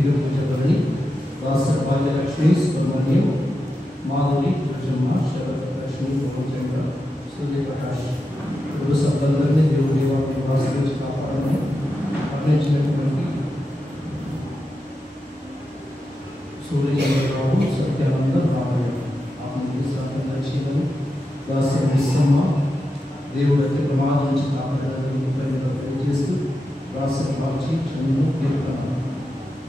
నిరూపించబడి దాసర్ భాగ్యలక్ష్మి సుబ్రహ్మణ్యం మాధురి ప్రజమ్మ శరత్ లక్ష్మి పూర్ణచంద్ర సూర్యప్రకాష్ గురు సభ్యులందరినీ దేవుడి వారిని ఆశీర్వదించి కాపాడమని వర్ణించినటువంటి సూర్యచంద్రరావు సత్యానంద రామయ్య ఆమె సత్యలక్ష్మి దాసర్ విశ్వమ్మ దేవుడు అతి ప్రమాదం నుంచి కాపాడాలని తెలియజేస్తూ రాసిన మార్చి చంద్రు కీర్తన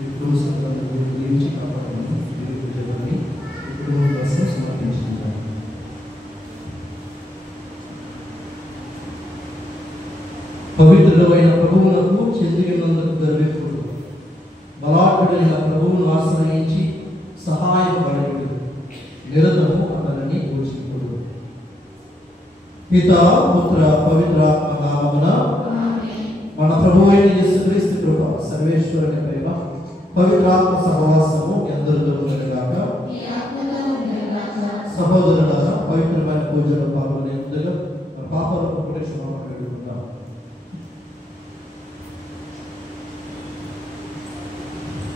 ఇప్పుడు సత్యాన్ని జీవించి కాపాడమని తెలియజేయాలని ఇప్పుడు కోసం సమర్పించుకుంటాను. పవిత్రుడైన ప్రభువులకు చెందినందుకు గర్వికుడు బలాఢ్యుడైన ప్రభువును ఆశ్రయించి సహాయపడేడు నిరతము అతనిని పోషించుడు. పితా పుత్ర పవిత్రాత్మ నామమున మన ప్రభువైన యేసుక్రీస్తు కృప సర్వేశ్వరుని ప్రేమ పవిత్రాత్మ సహవాసము ఎందరితో ఉండగాక. సహోదరులారా, పవిత్రమైన పూజలో పాల్గొనే ముందుగా పాపలకు క్షమాపణ వేడుకుందాం.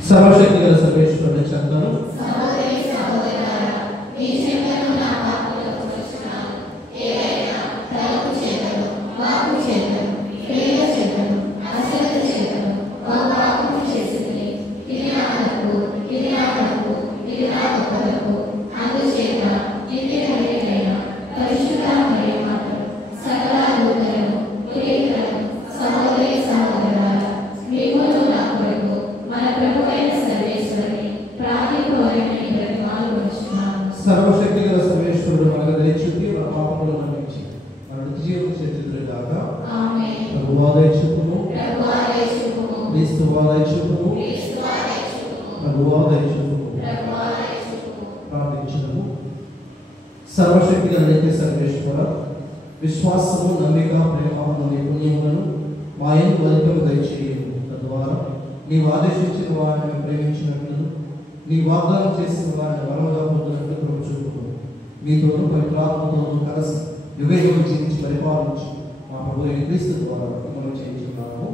సర్వశక్తి గల సర్వేశ్వరుని చెంతను సర్వశక్తి గల సర్వేశ్వరుడు మనకు దయచూపి మన పాపములను మన్నించి మన నిత్యజీవము చేతులుగాక. ప్రభువా దయచూపుము, క్రీస్తువా దయచూపుము, ప్రభువా దయచూపుము. ప్రార్థించుదాము. సర్వశక్తి గల నిత్య సర్వేశ్వర, విశ్వాసము, నమ్మిక, ప్రేమ, నైపుణ్యములను మా యందు అధికము దయచేయము. తద్వారా నీవు ఆదేశించిన వారిని ప్రేమించినట్లు, నీ వాగ్దానం చేసిన వారిని వరముగా పొందినట్లు చూపుతూ మీతో పవిత్రాత్మతో కలిసి యుగయుగం జీవించి పరిపాలించి మా ప్రభు అయిన క్రీస్తు ద్వారా మనం చేయించున్నాము.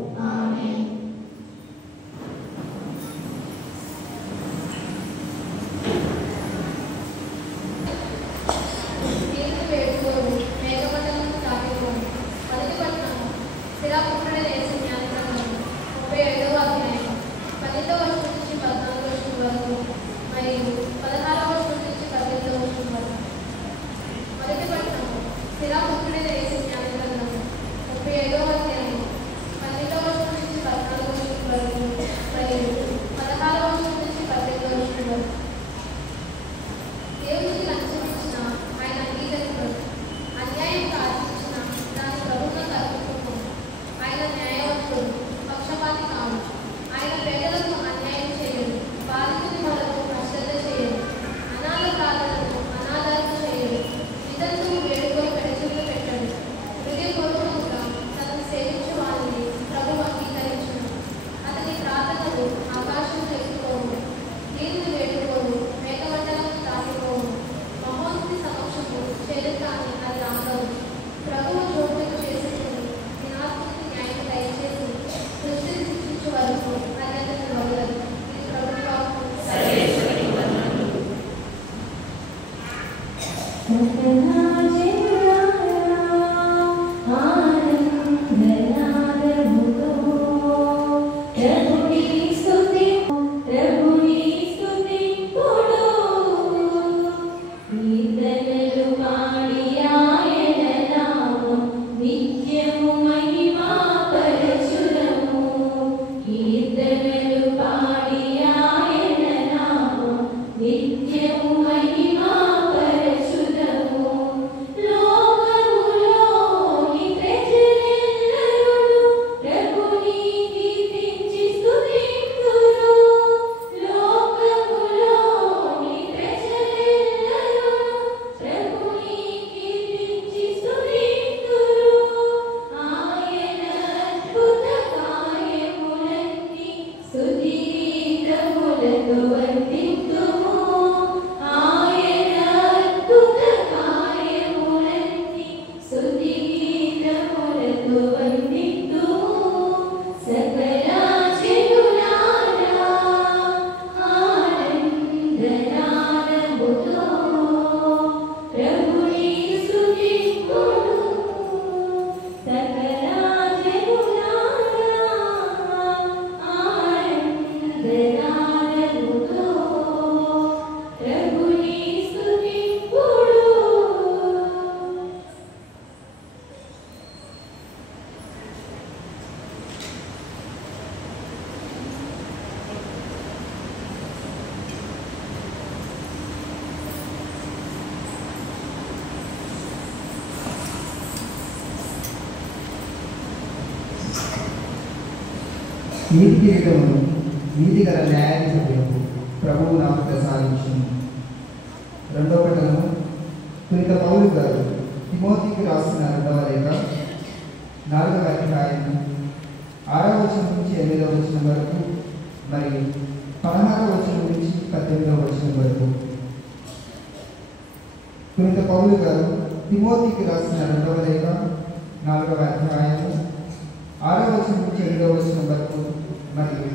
నీతి కిరీటమును నీతి గల న్యాయాధిపతులకు ప్రభువు నాకు ప్రసాదించును. రెండో పట్టణము పునీత పౌలు గారు తిమోతికి రాసిన 2వ లేఖ 4వ అధ్యాయము 6వ వచనం నుంచి 8వ వచనం వరకు మరియు 16వ వచనం నుంచి 18వ వచనం వరకు. పునీత పౌలు గారు తిమోతికి రాసిన 2వ లేఖ 4వ అధ్యాయము 6వ వచనం నుంచి 8వ వచనం వరకు మరియు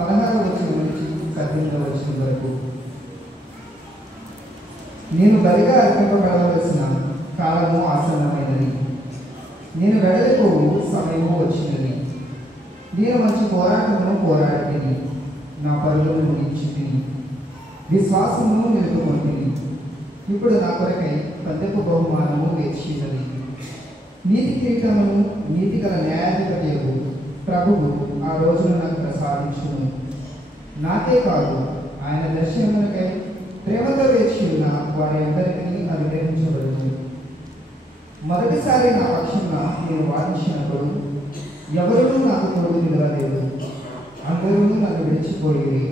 16వ వచనం నుంచి 18వ వచనం వరకు. నేను బలిగా అర్పింపబడవలసిన కాలము ఆసన్నమైనది, నేను వెడలిపోవు సమయము వచ్చినది. నేను మంచి పోరాటమును పోరాడితిని, నా పరుగులను ముగించితిని, విశ్వాసమును నిలుపుకొంటిని. ఇప్పుడు నా కొరకై పద్దెపు బహుమానము వేచినది. నీతి కిరీటమును నీతి గల న్యాయాధిపతియగు ప్రభువు ఆ రోజున నాకు ప్రసాదించును. నాకే కాదు, ఆయన దర్శనములకై ప్రేమతో వేచి ఉన్న వారి అందరికీ అనుగ్రహించబడును. మొదటిసారి నా పక్షంగా నేను వాదించినప్పుడు ఎవరూ నాకు తోడు నిలవలేదు, అందరూ నన్ను విడిచిపోయేది.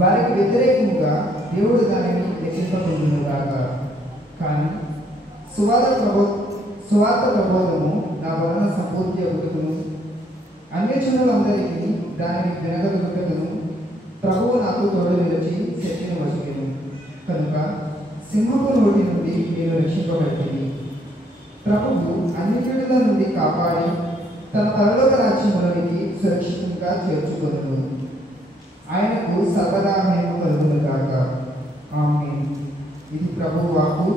వారికి వ్యతిరేకంగా దేవుడు దానిని లెక్కింపకుండును గాక. కానీ సువార్త ప్రబోధము నా వలన సంపూర్తి అవుతును. అన్యజనులందరికీ దానిని వినగలుగుటను ప్రభువు నాకు తోడు నిలిచి శక్తిని వసగెను. కనుక సింహపు నోటి నుండి నేను రక్షింపబడింది. ప్రభువు అన్నిటిల నుండి కాపాడి తన పరలోక రాజ్యములోనికి సురక్షితంగా చేర్చుకొనును. ఆయనకు సర్వదా మహిమ కలుగును గాక. ఆమేన్. ఇది ప్రభువు వాక్కు.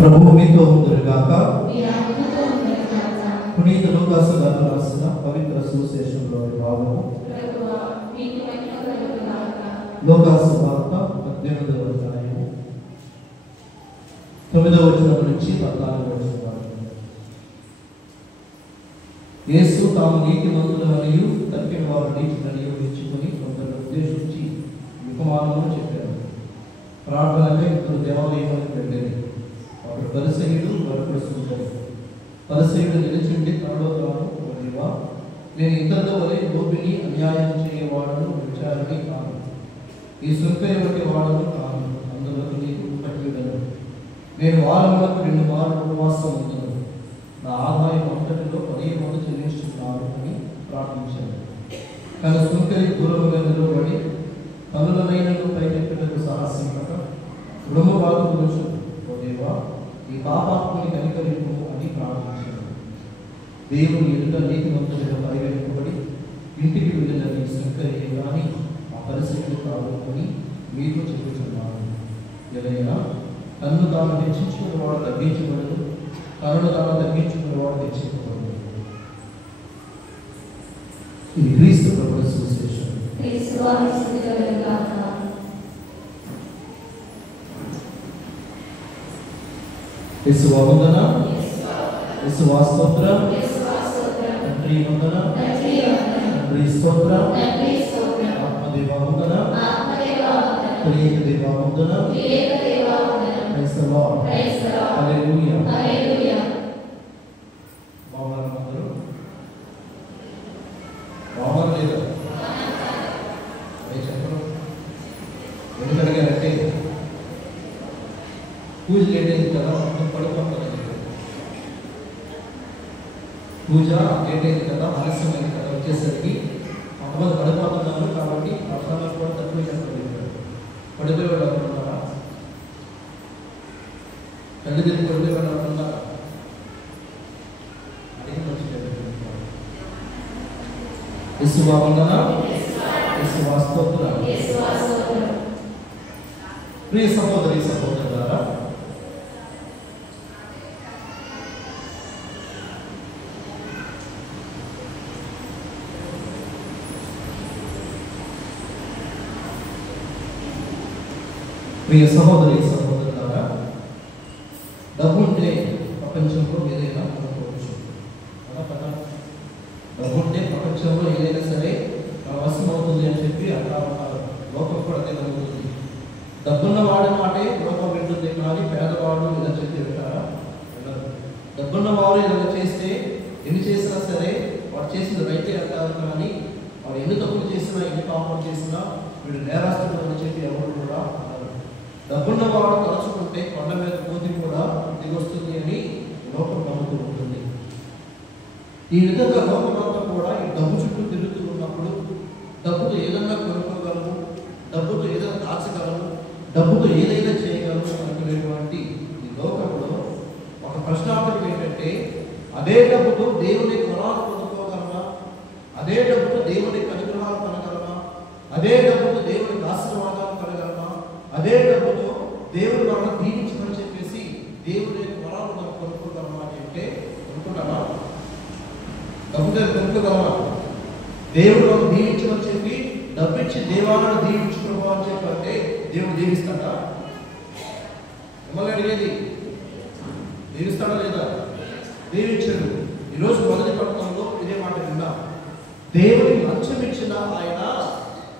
ప్రభువు మీతో ఉండుగాక. పునీత లూకాసు గారు రాసిన పవిత్ర సువిశేషంలోని భాగము. లూకాసు వార్త 18వ అధ్యాయము 9వ వచనం నుంచి 14వ వచనం వరకు. యేసు తాము నీతిమంతులనియు తప్పిన వారు నీతిననియు ఎంచుకొని కొందరు ఉద్దేశించి ఉపమానము చెప్పారు. ప్రార్థనకై ఇద్దరు దేవాలయానికి వెళ్ళేది. అప్పుడు పరిసయ్యుడు మరొకడు సుంకరి. పరిసయ్యుడు నిలిచిండి తనలో తాను, దేవా, నేను ఇతరుల వలె లోపిని అన్యాయం చేయవాడను విచారణి కాను, ఈ సుంకరి వంటి వాడను కాను, అందులో నీకు పట్టిదను. నేను వారములకు 2 వారాలు ఉపవాసం ఉంటాను, నా ఆదాయం అంతటిలో 10 వంతు చెల్లించుకున్నాను అని ప్రార్థించాను. తన సుంకరి దూరముగా నిలబడి పనులనైనను పైకెట్టుటకు సాహసింపక రుణము బాధకులు దేవా ఈ పాపాత్ముని కనికరింపు అని ప్రార్థించాను. దేవుని ఎదుట నీతిమంతుడిగా పరిగణింపబడి ఇంటికి వెళ్ళిన నీ సుంకరి కానీ ఆ పరిస్థితులు కాదు అని మీకు చెబుతున్నాను. ఏదైనా తన్ను తాను హెచ్చించుకున్నవాడు తగ్గించబడదు, తనను తాను తగ్గించుకున్నవాడు హెచ్చింపబడదు. ఇది క్రీస్తు ప్రభువు సువిశేషం. యేసువా వందన, యేసువా స్తోత్రం, తండ్రి వందన, తండ్రి స్తోత్రం, ఆత్మదేవ వందన, త్రియేక దేవ వందన. Praise the lord. హల్లెలూయా. బాగున్నారా అందరూ? బాగున్నారు లేదా? చెప్పరు ఎందుకంటే పూజ లేట్ అయింది కదా, పడుకుంటారు. పూజ లేట్ అయింది కదా, ఆలస్యమైంది కదా, వచ్చేసరికి కొంతమంది పడిపోతున్నారు. కాబట్టి అర్థాలు కూడా తక్కువ పడిపోయి వాళ్ళు అనుకుంటారా? తల్లిదండ్రులు పడిపోయి వాళ్ళు అనుకుంటారా? అడిగి వచ్చింది. యేసువా వందన, యేసువా స్తోత్రం. ప్రియ సహోదరి సహోదరులారా, ప్రియ సహోదరి సహోదరులారా, డబ్బు ఉంటే ప్రపంచంలో ఏదైనా కొనుక్కోవచ్చు కదా. డబ్బు ఉంటే ప్రపంచంలో ఏదైనా సరే వశం అవుతుంది అని చెప్పి అక్కడ ఉన్నారు. లోకం కూడా అదే జరుగుతుంది. డబ్బున్న వాడి మాటే లోకం వింటుంది, కానీ పేదవాడు ఇలా చెప్పి వింటారా? డబ్బున్న వారు ఇలా చేస్తే ఎన్ని చేసినా సరే వాడు చేసింది రైతే అంటారు, కానీ వాడు ఎన్ని తప్పులు చేసినా ఎన్ని పాపం చేసినా వీడు నేరస్తుడు అని చెప్పి ఎవరు కూడా అన్నారు. డబ్బున్న వాడు తలుచుకుంటే కొండ మీద కోతి కూడా దిగొస్తుంది అని లోకం నమ్ముతూ ఉంటుంది. ఈ విధంగా లోకమంతా కూడా ఈ డబ్బు చుట్టూ తిరుగుతూ ఉన్నప్పుడు డబ్బుతో ఏదైనా కొనుక్కోగలము, డబ్బుతో ఏదైనా దాచగలము, డబ్బుతో ఏదైనా చేయగలము అనుకునేటువంటి ఈ లోకంలో ఒక ప్రశ్నార్థం ఏంటంటే, అదే డబ్బుతో దేవుని వరాలు పొందుకోగలమా? అదే డబ్బుతో దేవుని అనుగ్రహాలు కలగలమా? అదే డబ్బుతో దేవునికి ఆశీర్వాదాలు కలగలమా? అదే డబ్బుతో దేవుడు మనం దీవించమని చెప్పేసి దేవుని వరాలు మనం కొనుక్కోగలమా అని అంటే అనుకుంటామా? డబ్బుతో కొనుక్కోగలమా? దేవుడు మనం దీవించమని చెప్పి డబ్బిచ్చి దేవాలను దీవించుకోవా అని చెప్పంటే దేవుడు దీవిస్తాడా? మిమ్మల్ని అడిగేది, దీవిస్తాడా లేదా? దీవించడు. ఈరోజు మొదటి పట్టణంలో ఇదే మాట విన్నాం. దేవుని లంచం ఇచ్చిన ఆయన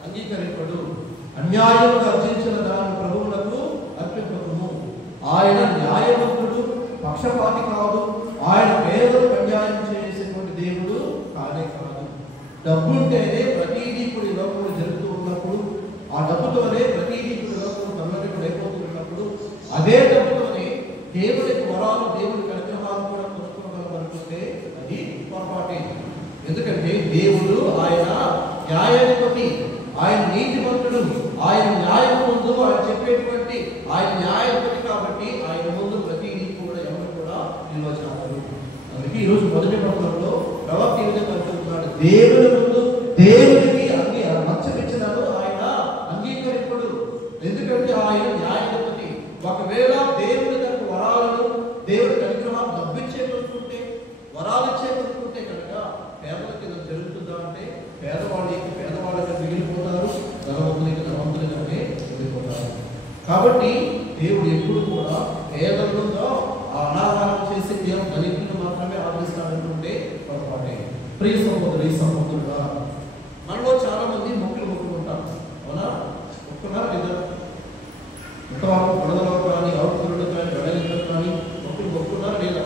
అంగీకరింపడు, అన్యాయంగా అర్జించిన దాని ప్రభువులకు అర్పింపకుము. ఆయన న్యాయవంతుడు, పక్షపాతి కాదు. ఆయన పేదలకు అన్యాయం చేసేటువంటి దేవుడు కానే కాదు. డబ్బు ఉంటేనే ప్రతిదీ ఇప్పుడు ఈ లోకంలో జరుగుతూ ఉన్నప్పుడు, ఆ డబ్బుతోనే ప్రతిదీ ఇప్పుడు లోకంలో కన్నడిప్పుడు అయిపోతూ ఉన్నప్పుడు, అదే డబ్బుతోనే దేవునికి వరాలు, దేవునికి అనుగ్రహాలు కూడా కొనుక్కోగలమనుకుంటే అది పొరపాటే. ఎందుకంటే దేవుడు ఆయన న్యాయాధిపతి, ఆయన నీతిమంతుడు, ఆయన న్యాయం ముందు ఆయన చెప్పేటువంటి ఆయన న్యాయాధిపతి. కాబట్టి ఆయన ముందు ప్రతిదీ కూడా ఎవరు కూడా నిల్వచారు. అందుకే ఈరోజు మొదటి పట్టణంలో ప్రవక్త ఈ విధంగా అంటున్నాడు, దేవుని ముందు దేవునికి మచ్చమిచ్చినాడు ఆయన అంగీకరింపడు. ఎందుకంటే ఆయన న్యాయాధిపతి. ఒకవేళ దేవుని తన వరాలను, దేవుడికి అనుగ్రహాలు డబ్బిచ్చేటనుకుంటే, వరాలు ఇచ్చేటనుకుంటే కనుక పేదలకి ఇది జరుగుతుందా అంటే పేదవాళ్ళకి పేదవాళ్ళగా మిగిలిపోతారు, ధనవంతులకి ధనవంతులుగానే మిగిలిపోతారు. కాబట్టి దేవుడు ఎప్పుడు కూడా పేదలతో అనాహారం చేసి కేవలం దళితులను మాత్రమే ఆదరిస్తాడంటుంటే పొరపాటే. ప్రియ సహోదరి సహోదరుడా, మనలో చాలా మంది మొక్కులు మొక్కుకుంటారు. అవునా? మొక్కున్నారా లేదా? మొక్కవారు బుడదలో కానీ, ఆవుకురుడు కానీ, బడలిలో కానీ మొక్కులు మొక్కున్నారా లేదా?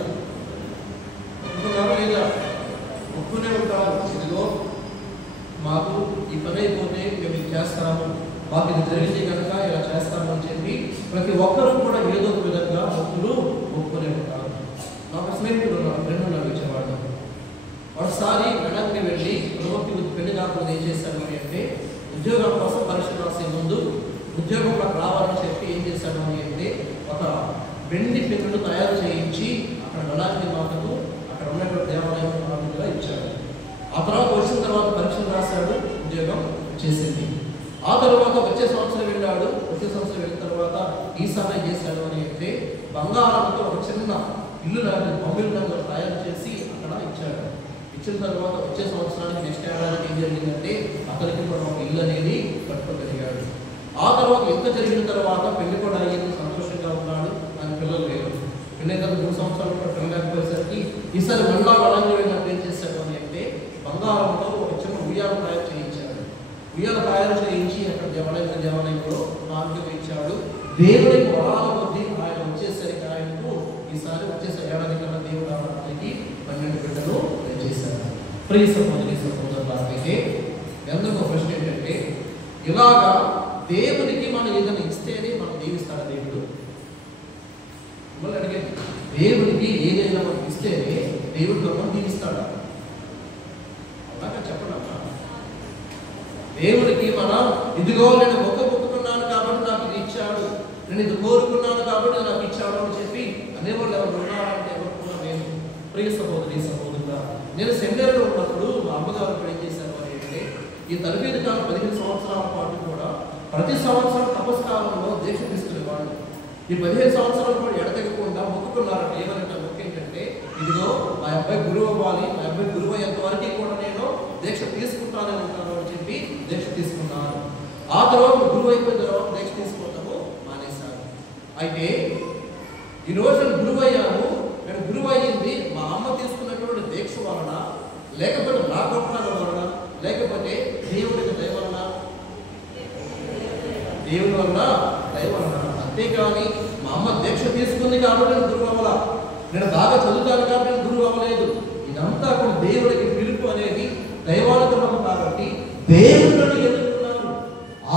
మొక్కున్నారా లేదా? మొక్కునే ఉంటారు. ఇదిగో మాకు ఈ పని అయిపోతే మేము ఇది చేస్తాము, మాకు ఇది జరిగితే కనుక ఇలా చేస్తాము అని చెప్పి ప్రతి ఒక్కరూ కూడా ఏదో ఒక విధంగా భక్తులు ఒప్పుకునే ఉంటారు. నాకు స్నేహితుడు ఫ్రెండ్ నాకు ఇచ్చేవాడు. ఒకసారి వెనక్కి వెళ్ళి ప్రభుత్వ పెళ్లి కాకుండా ఏం చేశాడు అని అంటే, ఉద్యోగం కోసం పరీక్ష రాసే ముందు ఉద్యోగంలోకి రావాలని చెప్పి ఏం చేశాడు అని అంటే, ఒక వెండి పెన్నును తయారు చేయించి అక్కడ గణాధిపతి మాతకు అక్కడ ఉన్నటువంటి దేవాలయం మాతగా ఇచ్చాడు. ఆ తర్వాత వచ్చిన తర్వాత పరీక్షలు రాశాడు, ఉద్యోగం చేసింది. ఆ తర్వాత వచ్చే సంవత్సరం వెళ్ళాడు. వచ్చే సంవత్సరం వెళ్ళిన తర్వాత ఈసారి ఏం చేశాడు అని అంటే, బంగారంతో ఒక చిన్న ఇల్లు లాంటి బొమ్మలు తయారు చేసి అక్కడ ఇచ్చాడు. ఇచ్చిన తర్వాత వచ్చే సంవత్సరానికి నెక్స్ట్ ఏడాదికి ఏం జరిగిందంటే, అతనికి కూడా ఒక ఇల్లు అనేది కట్టుకోగలిగాడు. ఆ తర్వాత ఎంత జరిగిన తర్వాత పెళ్లి కూడా అయ్యింది, సంతోషంగా ఉన్నాడు. ఆయన పిల్లలు లేరు. పెళ్ళైన తర్వాత 3 సంవత్సరాలు కూడా పెళ్లి లేకపోయేసరికి ఈసారి మళ్ళా వాళ్ళని వెళ్ళినప్పుడు ఏం చేశాడు అని అంటే, బంగారంతో ఒక చిన్న ఉయ్యాల తయారు చేయించాడు. ఉయ్యాల తయారు చేయించి అక్కడ దేవాలయంలో నాలుగు ఇచ్చాడు. దేవుడికి వరాల కొద్దీ ఆయన వచ్చేసరికి ఆయనకు ఈసారి వచ్చేసరి ఏడాది కన్నా దేవుడు రావడానికి 12 బిడ్డలు చేశాడు. ప్రియ సహోదరి సహోదరులైతే ఎందుకు ప్రశ్న ఏంటంటే, ఇలాగా దేవునికి మనం ఏదైనా ఇస్తేనే మనం దీవిస్తాడు దేవుడు. అడిగేది, దేవుడికి ఏదైనా మనం ఇస్తేనే దేవుడు మనం దీవిస్తాడా? అలాగా చెప్పడమ్మా. దేవుడికి మనం ఇదిగో నేను మొక్కుకున్నాను కాబట్టి నాకు ఇది ఇచ్చాడు, నేను ఇది కోరుకున్నాను కాబట్టి నాకు ఇచ్చాడు అని చెప్పి అనేవాళ్ళు ఎవరు ఉన్నారంటే ఎవరు నేను. ప్రియ సహోదరి సహోదరుడా, నేను సెమినార్లో ఉన్నప్పుడు మా అమ్మగారు ఏం చేశారు అని అంటే, ఈ తరబేతి కాలం 15 సంవత్సరాల పాటు కూడా ప్రతి సంవత్సరం తపస్కాలంలో దీక్ష తీసుకునేవాళ్ళు. ఈ 15 సంవత్సరాలు కూడా ఎడతెగకుండా మొక్కుకున్నారంటే ఏమంటే మొక్క ఏంటంటే, ఇదిగో మా అబ్బాయి గురువు అవ్వాలి, మా అబ్బాయి గురువు అయ్యేంత వరకు కూడా నేను దీక్ష తీసుకుంటానే ఉంటాను అని చెప్పి దీక్ష తీసుకున్నారు. ఆ తర్వాత గురువు అయిపోయిన తర్వాత దీక్ష తీసుకోవటము మానేశారు. అయితే ఈరోజు గురువు అయ్యాను, నేను గురువు అయ్యింది మా అమ్మ తీసుకున్నటువంటి దీక్ష వలన, లేకపోతే నా గొప్పతనం వలన, లేకపోతే దేవుడికి దయ వలన, దేవుడి వలన దయ వలన. అంతేకాని మా అమ్మ దీక్ష తీసుకుంది కాబట్టి నేను గురువు అవ్వాల, నేను బాగా చదువుతాను కాబట్టి నేను గురువు అవ్వలేదు. ఇదంతా కూడా దేవుడికి పిలుపు అనేది దైవానుగ్రహం కాబట్టి దేవుడు నన్ను ఎన్నుకున్నారు,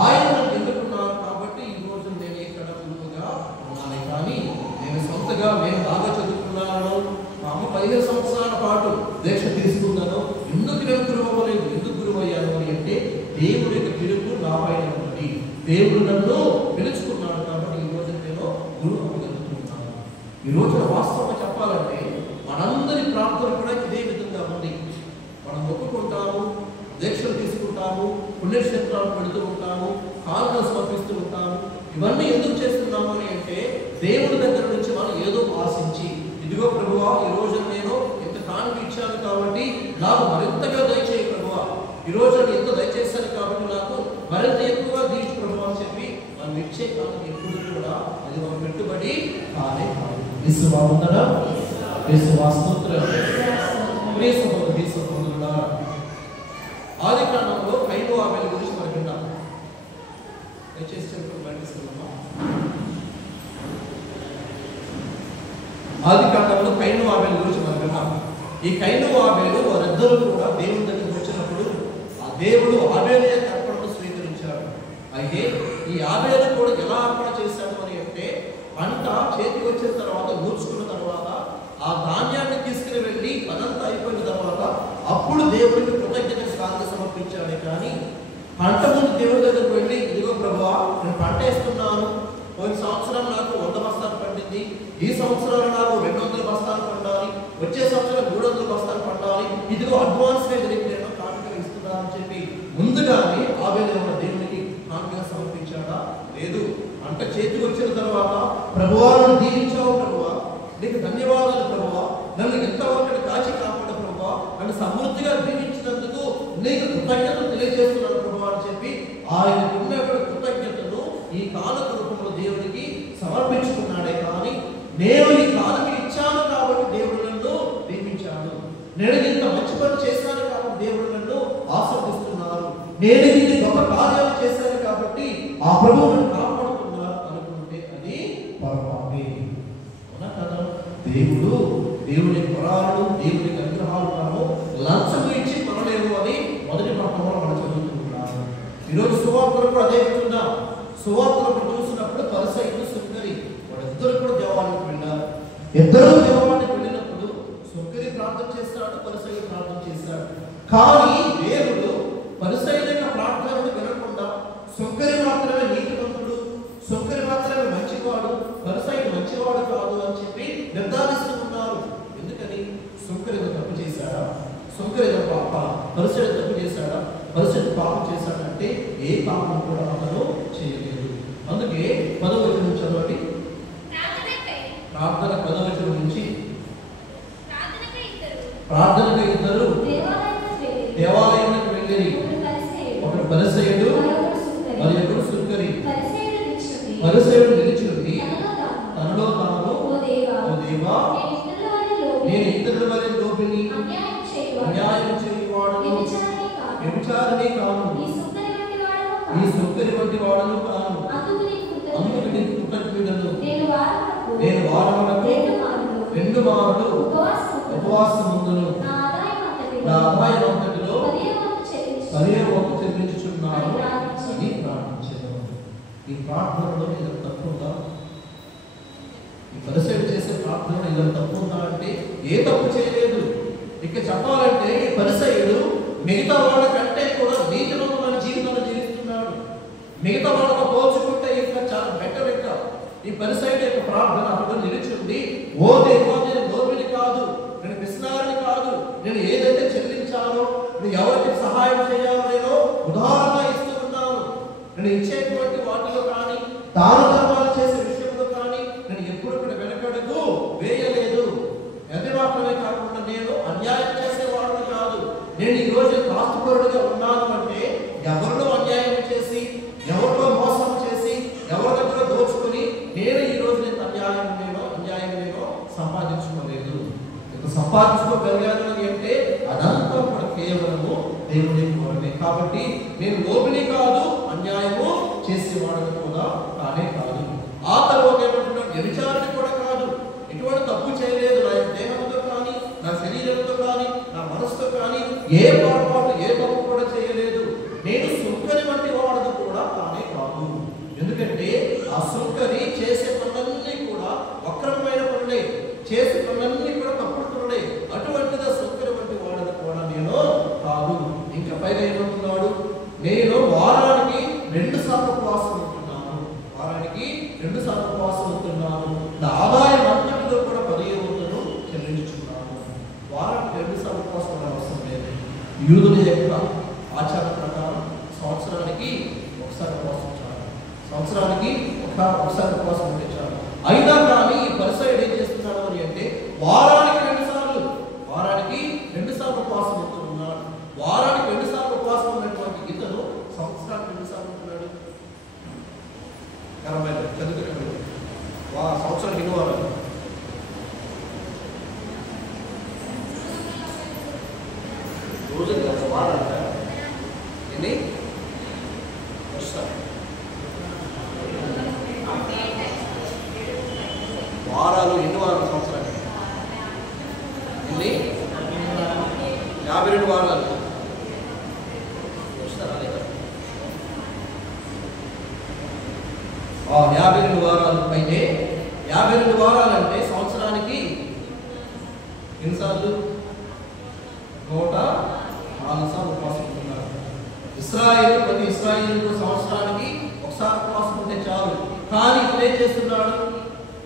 ఆయన నన్ను ఎన్నుకున్నారు కాబట్టి ఈ రోజు నేను ఇక్కడ గురువుగా ఉన్నాను. కానీ నేను సొంతగా నేను బాగా చదువుకున్నాను, మా అమ్మ 15 సంవత్సరాల పాటు దీక్ష తీసుకున్నాను, ఎందుకు నేను గురువు అవ్వలేదు, ఎందుకు గురువు అయ్యాను అని అంటే, దేవుడి యొక్క పిలుపు నా పైన ఉన్నది. దేవుడు నన్ను పిలుచుకున్నాడు కాబట్టి ఈ రోజు నేను గురువు అవ్వగలుగుతున్నాను. ఈ రోజున వాస్తవంగా చెప్పాలంటే మనందరి ప్రార్థన కూడా ఇదే విధంగా ఉంది. మనం మొక్కుకుంటాము, దీక్షలు తీసుకుంటాము, పుణ్యక్షేత్రాలు పెడుతూ ఉంటాము, కానుకలు సమర్పిస్తూ ఉంటాము. ఇవన్నీ ఎందుకు చేస్తున్నాము అని అంటే, దేవుడి దగ్గర నుంచి మనం ఏదో ఆశించి, ఇదిగో ప్రభువా ఈ రోజు నేను ఇంత కానుక ఇచ్చాను కాబట్టి నాకు మరింతగా దయచేయి ప్రభువా, ఈ రోజు నేను ఎంత దయచేశాను కాబట్టి నాకు మరింత ఎక్కువగా దీక్ష ప్రభువా అని చెప్పి మనం ఇచ్చే కానుక ఎప్పుడు కూడా అది ఒక పెట్టుబడి కానే కాదు. విశ్వాసంతరా విశ్వాసంతరం. ప్రియ సహోదరి సహోదరుడా, ఆదికాండంలో కయీను ఆబేలు గురించి మనం విన్నాం. దయచేసి చెప్పి బయటిస్తున్నామా? ఆదికాండంలో కయీను ఆబేలు గురించి మనం విన్నాం. ఈ కయీను ఆబేలు వారిద్దరూ కూడా దేవుడి దగ్గరికి వచ్చినప్పుడు ఆ దేవుడు ఆబేలు యొక్క అర్పణను స్వీకరించాడు. అయితే ఈ ఆబేలు కూడా ఎలా అర్పణ చేశాడు అని అంటే, పంట చేతికి వచ్చిన తర్వాత నూర్చుకున్న తర్వాత ఆ ధాన్యాన్ని తీసుకుని వెళ్ళి పనంతా అయిపోయిన తర్వాత అప్పుడు దేవుడికి కృతజ్ఞత కానుక సమర్పించాడే. కానీ పంట ముందు దేవుడి దగ్గరకు వెళ్ళి, ఇదిగో ప్రభువా నేను పంట వేస్తున్నాను, పోయిన సంవత్సరం నాకు 100 బస్తాలు పండింది, ఈ సంవత్సరాలు నాకు 200 బస్తాలు పండాలి, వచ్చే సంవత్సరం 300 బస్తాలు పండాలి, ఇదిగో అడ్వాన్స్ గా నేను కానుక ఇస్తున్నాను అని చెప్పి ముందుగానే ఆబేలు దేవునికి కానుక సమర్పించాడా? లేదు. పంట చేతికి వచ్చిన తర్వాత ప్రభువా నన్ను దీవించావు ప్రభువా, నీకు ధన్యవాదాలు ప్రభువా, నన్ను ఎంతవరకు కాచి కాపాడు ప్రభువా, నన్ను సమృద్ధిగా దీవించినందుకు నీకు కృతజ్ఞతలు తెలియజేస్తున్నాను ప్రభువా అని చెప్పి ఆయనకు ఉన్నటువంటి కృతజ్ఞతను ఈ కానుక రూపంలో దేవుడికి సమర్పించుకున్నాడే. కానీ నేను ఈ కానుక ఇచ్చాను కాబట్టి దేవుడు నన్ను దీవించాడు, నేను ఇంత మంచి పని చేశాను కాబట్టి దేవుడు నన్ను ఆశీర్వదిస్తున్నారు, నేను ఇన్ని గొప్ప కార్యాలు చేశాను కాబట్టి ఆ ప్రభువు నన్ను కాపాడుతున్నారు అనుకుంటే అది పొరపాటే. అవునా కదా? దేవుడి వరాలు, దేవుడి అనుగ్రహాలు మనము లంచము ఇచ్చి కొనలేము అని మొదటి పాఠంలో మనం చదువుతున్నాము. ఈరోజు సువార్తలు కూడా అదే చెప్తున్నాం. సువార్తలు చూసినప్పుడు పరిసయ్యులు కానీ దేవుడు పరిసైన ప్రార్థనలు వినకుండా సొంకరి మాత్రమే నీతివంతుడు, సొంకరి మాత్రమే మంచివాడు, పరిసైన మంచివాడు కాదు అని చెప్పి నిర్ధారిస్తూ ఉన్నారు. ఎందుకని? సొంకరి తప్పు చేశాడా? సొంకరి పరిసైన తప్పు చేశాడా? పరిసైన పాపం చేశాడంటే ఏ పాపం కూడా అతను చేయలేదు. అందుకే 10వ వచనం చదవండి. ప్రార్థన 10వ వచనం నుంచి ప్రార్థనకు ఇద్దరు దేవాలయానికి వెళ్ళి, ఒకడు పరిసయ్యుడు మరి ఒకడు సుంకరి. పరిసయ్యుడు నిలిచి తనలో తాను, ఓ దేవా, నేను ఇతరుల వలె లోబిని అన్యాయం చేయవాడను, వ్యభిచారిణి కాను, ఈ సుంకరి వంటి వాడను కాను. అందుకు నీకు కృతజ్ఞతలు. నేను వారములకు 2 మార్లు ఉపవాసముందును నా ఆదాయమంతటిలో 10వ వంతు చెల్లించుచున్నాను అని ప్రార్థించాను. ఈ ప్రార్థనలో ఏదైనా తప్పు ఉందా? ఈ పరిసయ్యుడు చేసే ప్రార్థనలో ఏదైనా తప్పు ఉందా అంటే ఏ తప్పు చేయలేదు. ఇక చెప్పాలంటే ఈ పరిసయ్యుడు మిగతా వాళ్ళ కంటే కూడా నీతివంతమైన జీవితంలో జీవిస్తున్నాడు. మిగతా వాళ్ళతో పోల్చుకుంటే ఇంకా చాలా బెటర్. ఇంకా ఈ పరిసయ్యుడు యొక్క ప్రార్థన అక్కడ నిలిచింది. ఓ దేవా, నేను లోబిని కాదు, నేను పిసినారిని కాదు, నేను ఏదైతే చెల్లించాలో, నేను ఎవరికి సహాయం చేయాలో నేను ఉదాహరణ ఇస్తూ ఉన్నాను. నేను ఇచ్చేటువంటి వాటిలో కానీ, దాన ధర్మాలు చేసే విషయంలో కానీ నేను ఎప్పుడు కూడా వెనకడుగు వేయలేదు. అది మాత్రమే కాకుండా నేను అన్యాయం చేసేవాడిని కాదు. నేను ఈ రోజు ఆస్తిపరుడుగా ఉన్నాను అంటే ఎవరిలో అన్యాయం చేసి, ఎవరిలో మోసం చేసి, ఎవరి దగ్గర దోచుకొని నేను ఈ రోజు నేను అన్యాయం సంపాదించుకోలేదు. సంపాదించుకోగలిగాను అని అంటే అదంతా కూడా కేవలము దేవుని కోరమే. కాబట్టి నేను లోబిని కాదు, అన్యాయము చేసేవాడని కూడా కానే కాదు. ఆ తర్వాత ఏమంటున్నాడు? వ్యభిచారిణి కూడా కాదు. ఎటువంటి తప్పు చేయలేదు. నా దేహంతో కానీ, నా శరీరంతో కానీ, నా మనసుతో కానీ ఏ పొరపాటు, ఏ తప్పు కూడా చేయలేదు. నేను సుంకరి వంటి వాడను కూడా కానే కాదు. ఎందుకంటే ఆ సుంకరి చేసే పనులన్నీ కూడా వక్రమైన పనులే, చేసే పనులన్నీ కూడా తప్పుడు పనులే. అటువంటిది సుంకరి వంటి వాడను కూడా నేను కాదు. ఇంకా పైగా ఏమంటున్నాడు? నేను వారానికి 2 సార్లు ఉపవాసం ఉంటున్నాను. వారానికి 2 సార్లు ఉపవాసం ఉంటున్నాను. నా ఆదాయం అంతటిలో కూడా 10వ వంతును చెల్లించుచున్నాను. వారానికి 2 సార్లు ఉపవాసం అవసరం లేదు. యూదుల యొక్క ఆచారం ప్రకారం సంవత్సరానికి ఒకసారి ఉపవాసం చాలు. సంవత్సరానికి ఒకసారి ఉపవాసం ఉంటే చాలు. అయినా కానీ ఈ పరిసయ్యుడు ఏం చేస్తున్నాడు అని అంటే వారానికి 2 సార్లు ఉపవాసం ఉంటున్నాడు. వారానికి 2 సార్లు ఉపవాసం ఉన్నటువంటి ఇతను సంవత్సరానికి 2 సార్లు ఉంటున్నాడు. చదువుకున్నాడు సంవత్సరానికి 2 వారాలు. రోజు వారాలు ఎన్ని వస్తారు? వారాలు ఎన్ని వారాలు సంవత్సరానికి? ఎన్ని? 52 వారాలు వస్తారా? లేదా 52 వారాలు. అయితే 52 వారాలు అంటే సంవత్సరానికి ఎన్నిసార్లు? 104 సార్లు ఉపవాసం ఉంటున్నారు. ప్రతి ఇశ్రాయేలు సంవత్సరానికి ఒకసారి ఉపవాసం ఉంటే చాలు. కానీ ఇప్పుడు ఏం చేస్తున్నాడు?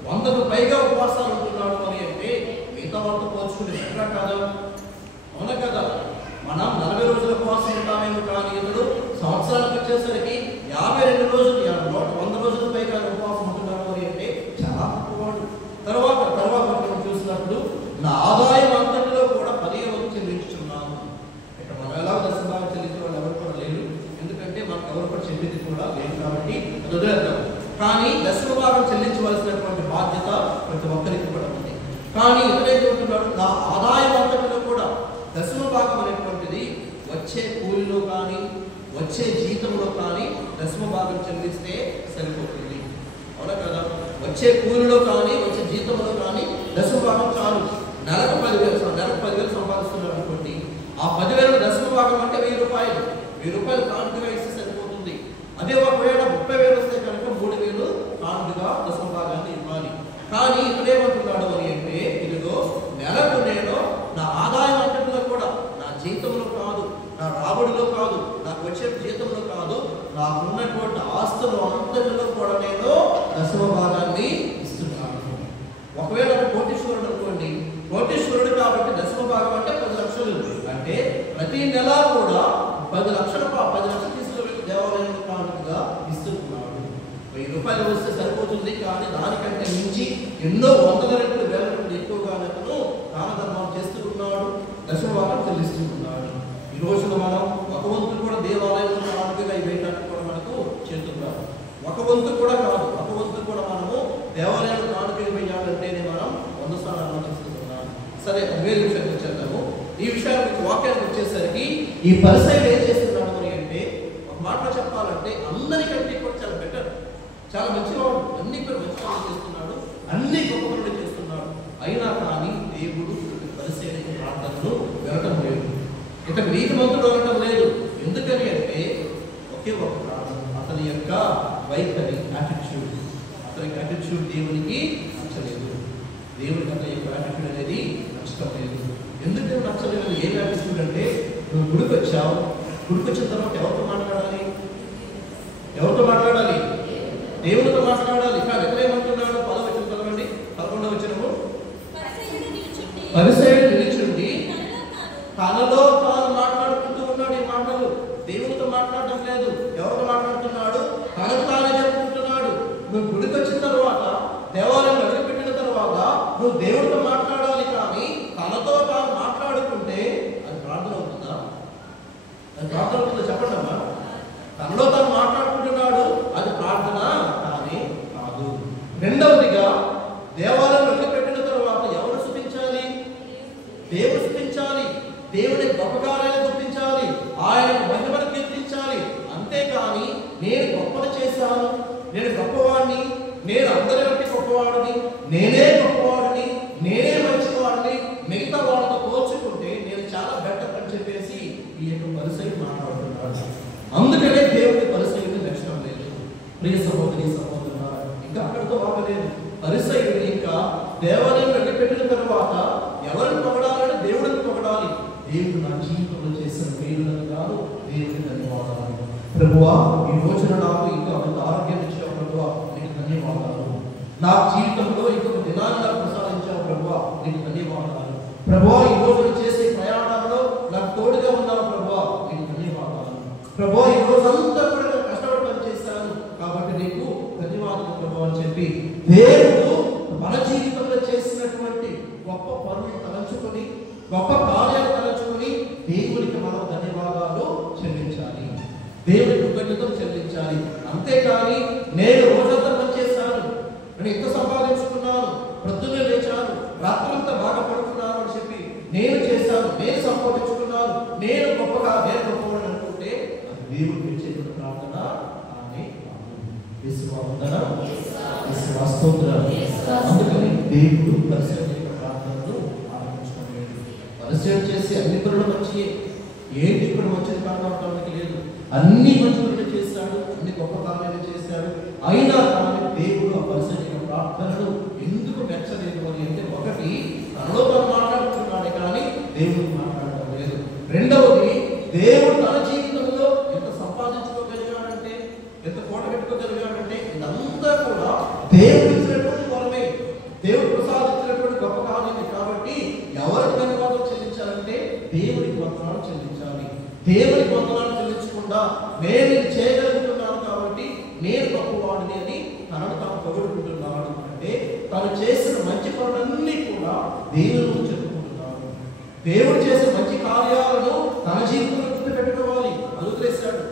100కు పైగా ఉపవాసాలు ఉంటున్నాడు అని అంటే మిగతా వాళ్ళతో పోల్చుకుంటే ఎట్లా కాదు? అవునా కదా? మనం 40 రోజుల ఉపవాసం ఉంటామేమో, కానీ ఇతడు సంవత్సరానికి వచ్చేసరికి 52 రోజులు 100 రోజుల పైగా ఉపవాసం ఉంటున్నాడు అని అంటే చాలా తక్కువవాడు. తర్వాత మనం చూసినప్పుడు నా ఆదాయం అంతటిలో కూడా 10వ వంతు చెల్లించుతున్నాను. ఇక్కడ మనం ఎలా దశభాగం చెల్లించే వాళ్ళు ఎవరు కూడా లేరు. ఎందుకంటే మనకు ఎవరు కూడా చెల్లింది కూడా లేదు కాబట్టి అది వదిలేద్దాం. కానీ దశభాగం చెల్లించవలసినటువంటి బాధ్యత ప్రతి ఒక్కరికి కూడా ఉంది. కానీ ఇతరేం చెబుతున్నాడు? నా ఆదాయం అంతటిలో కూడా 10వ భాగం అనేటువంటిది వచ్చే కూలిలో కానీ, వచ్చే జీతంలో కానీ 10వ భాగం చెల్లిస్తే సరిపోతుంది. అవునా కదా? వచ్చే కూలిలో కానీ, వచ్చే జీతంలో కానీ 10వ భాగం చాలు. నెలకు 10,000 సంపాదిస్తున్నారు అనుకోండి. ఆ 10,000 10వ భాగం అంటే 1,000 రూపాయలు. 1,000 రూపాయలు కానుకగా ఇస్తే సరిపోతుంది. అదే ఒకవేళ 30,000 వస్తే కనుక 3,000 కానుకగా 10వ భాగాన్ని ఇవ్వాలి. కానీ ఇక్కడేమంటున్నాడు అని అంటే, ఇదిగో నెలకు నేను నా ఆదాయం అంతటిలో కూడా, నా జీతంలో కాదు, నాకున్నటువంటి ఆస్తులు అంతటిలో కూడా నేను దశమ భాగాన్ని ఇస్తున్నాను. ఒకవేళ కోటీశ్వరుడు అనుకోండి, కోటీశ్వరుడు కాబట్టి దశమ భాగం అంటే 10 లక్షలు, అంటే ప్రతి నెల కూడా 10 లక్షలు తీసుకువెళ్ళి దేవాలయం కానుకగా ఇస్తున్నాడు. 1000 రూపాయలు వస్తే సరిపోతుంది, కానీ దానికంటే మించి ఎన్నో వందల రెట్లు వేల రెట్లు ఎక్కువగా అతను దాన ధర్మాలు చేస్తూ ఉన్నాడు, దశమ భాగం చెల్లిస్తూ ఉన్నాడు. ఈ రోజున మనం ఒక వంతు కూడా దేవాలయంలో కానుకగా వేయడానికి కూడా మనకు చేస్తున్నాం. ఒక వంతు కూడా కాదు, ఒక వంతు కూడా మనము దేవాలయాలు కానుకలు వేయాలంటేనే మనం 100 సార్లు ఆలోచిస్తున్నాం. సరే, వేరే విషయానికి వచ్చేద్దాము. ఈ విషయానికి వాక్యానికి వచ్చేసరికి ఈ పరిసైలు ఏం చేస్తున్నాడు అని అంటే, ఒక మాటలో చెప్పాలంటే అందరికంటే కూడా చాలా బెటర్, చాలా మంచివాడు, అన్ని కూడా మంచి పనులు చేస్తున్నాడు, అన్ని గొప్ప పనులు చేస్తున్నాడు. అయినా కానీ దేవుడు పరిసైలకు ప్రార్థనలు వినటం లేదు, ఇక నీతిమంతుడు అనటం లేదు. ఎందుకని అంటే ఒకే ఒక ప్రార్థన, అతని యొక్క వైఖరి, యాటిట్యూడ్, అతని యాటిట్యూడ్ దేవునికి నచ్చలేదు. దేవునికి అతని యొక్క యాటిట్యూడ్ అనేది నచ్చడం లేదు. ఎందుకంటే నచ్చలేదు? ఏం యాటిట్యూడ్ అంటే, నువ్వు గుడికి వచ్చావు, గుడికి వచ్చిన తర్వాత ఎవరితో మాట్లాడాలి? ఎవరితో మాట్లాడాలి? దేవునితో మాట్లాడాలి. కానీ ఎక్కడ ఏమంటున్నాడు? 10వ వచనం చదవండి, 11వ వచనము. పరిసయ్యుడు నిలుచుండి తనలో తాను మాట్లాడుకుంటూ ఉన్నాడు. ఈ మాటలు దేవునితో మాట్లాడడం లేదు. ఎవరితో మాట్లాడుతున్నాడు? తనకు తానే చెప్పుకుంటున్నాడు. నువ్వు గుడికి వచ్చిన తర్వాత, దేవాలయం అడుగుపెట్టిన తర్వాత నువ్వు దేవుడితో మాట్లాడాలి, కానీ తనతో తాను మాట్లాడుకుంటే అది ప్రార్థన అవుతుందా? అది ప్రార్థన అవుతుందా? చెప్పండి అమ్మా. తనలో తాను మాట్లాడుకుంటున్నాడు, అది ప్రార్థన కానీ కాదు. రెండవదిగా, దేవాలయం అడుగుపెట్టిన తర్వాత ఎవరు స్తుతించాలి? దేవుడు స్తుతించాలి, దేవుని గొప్ప కార్యాలను గుర్తించాలి, ఆయన మహిమను కీర్తించాలి. అంతేకాని నేను గొప్పలు చేశాను, నేను గొప్పవాడిని, నేను అందరికంటే గొప్పవాడిని, నేనే గొప్పవాడిని, నేనే మంచివాడిని, మిగతా వాళ్ళతో పోల్చుకుంటే నేను చాలా బెటర్ అని చెప్పేసి ఈ యొక్క పరిసయ్యుడు మాట్లాడుతున్నాడు. అందుకనే దేవుడి పరిసయ్యుడిని నష్టం లేదు. ప్రియ సహోదరి సహోదరులారా, ఇంకా అక్కడితో ఆపలేదు. పరిసయ్యుడు ఇంకా దేవాలయం అడుగుపెట్టిన తర్వాత ఎవరిని పొగడాలని? దేవుడిని పొగడాలి. దేవుడు నా జీవితంలో చేసిన మేలులను గాను దేవుడికి ధన్యవాదాలు. ప్రభువా, ఈ రోజున నాకు ఇంకా కొంత ఆరోగ్యాన్ని ఇచ్చావు ప్రభువా, నీకు ధన్యవాదాలు. నా జీవితంలో ఇంకొక దినాన్ని నాకు ప్రసాదించావు ప్రభువా, నీకు ధన్యవాదాలు. ప్రభువా, ఈ రోజు చేసే ప్రయాణంలో నాకు తోడుగా ఉన్నావు ప్రభువా, నీకు ధన్యవాదాలు. ప్రభువా, ఈ రోజంతా కూడా నేను కష్టపడి పని చేశాను కాబట్టి నీకు ధన్యవాదాలు ప్రభువా అని చెప్పి దేవుడు మన జీవితంలో చేసినటువంటి గొప్ప పనులు తలంచుకొని, గొప్ప కార్యాలు తలంచుకొని దేవునికి మనం ధన్యవాదాలు చెల్లించాలి, దేవుని కృతజ్ఞతలు చెల్లించాలి. అంతేకాని నేను రోజంతా పనిచేశాను, నేను ఎంత సంపాదించుకున్నాను, ప్రొద్దునే లేచాను, రాత్రంతా బాగా పడుకున్నాను అని చెప్పి నేను చేశాను, నేను సంపాదించుకున్నాను, నేను గొప్పగా నేను గొప్పవాడు అనుకుంటే అది దేవుడు చేసిన ప్రార్థన కానీ అందుకని దేవుడు పరిశీలన యొక్క ప్రార్థనలు ఆరంభించుకోలేదు. పరిశీలన చేసి అన్ని పనులు మంచి, ఏంటి ఇప్పుడు మంచిది కావడానికి లేదు, అన్ని మంచి పనులు చేశాడు, అన్ని గొప్ప కార్యాలు చేశాడు. అయినా కానీ దేవుడు ఆ పరిశీలన యొక్క ప్రార్థనలు ఎందుకు మెచ్చలేదు అని అంటే, ఒకటి తనలో తను మాట్లాడుతున్నాడే కానీ దేవుడు మాట్లాడటం లేదు. రెండవది, దేవుడు తన జీవితంలో ఎంత సంపాదించుకోగలిగాడంటే, ఎంత కోట పెట్టుకోగలిగాడంటే ఇదంతా కూడా దేవుడు ఇచ్చినటువంటి వరమే, దేవుడు ప్రసాదించినటువంటి గొప్ప కార్యమే. కాబట్టి ఎవరికి ధన్యవాదాలు చెల్లించాలంటే దేవుడికి వందనాలు చెల్లించాలి. దేవుడికి వందనాలు చెల్లించకుండా నేను ఇది చేయగలుగుతున్నాను కాబట్టి నేను గొప్పవాడిని అని తనను తాను పొగుడుకుంటున్నాడు. అంటే తను చేసిన మంచి పనులన్నీ కూడా దేవుడు చెప్పుకుంటున్నాడు. దేవుడు చేసిన మంచి కార్యాలను తన జీవితంలో గుర్తు పెట్టుకోవాలి, వదిలేశాడు.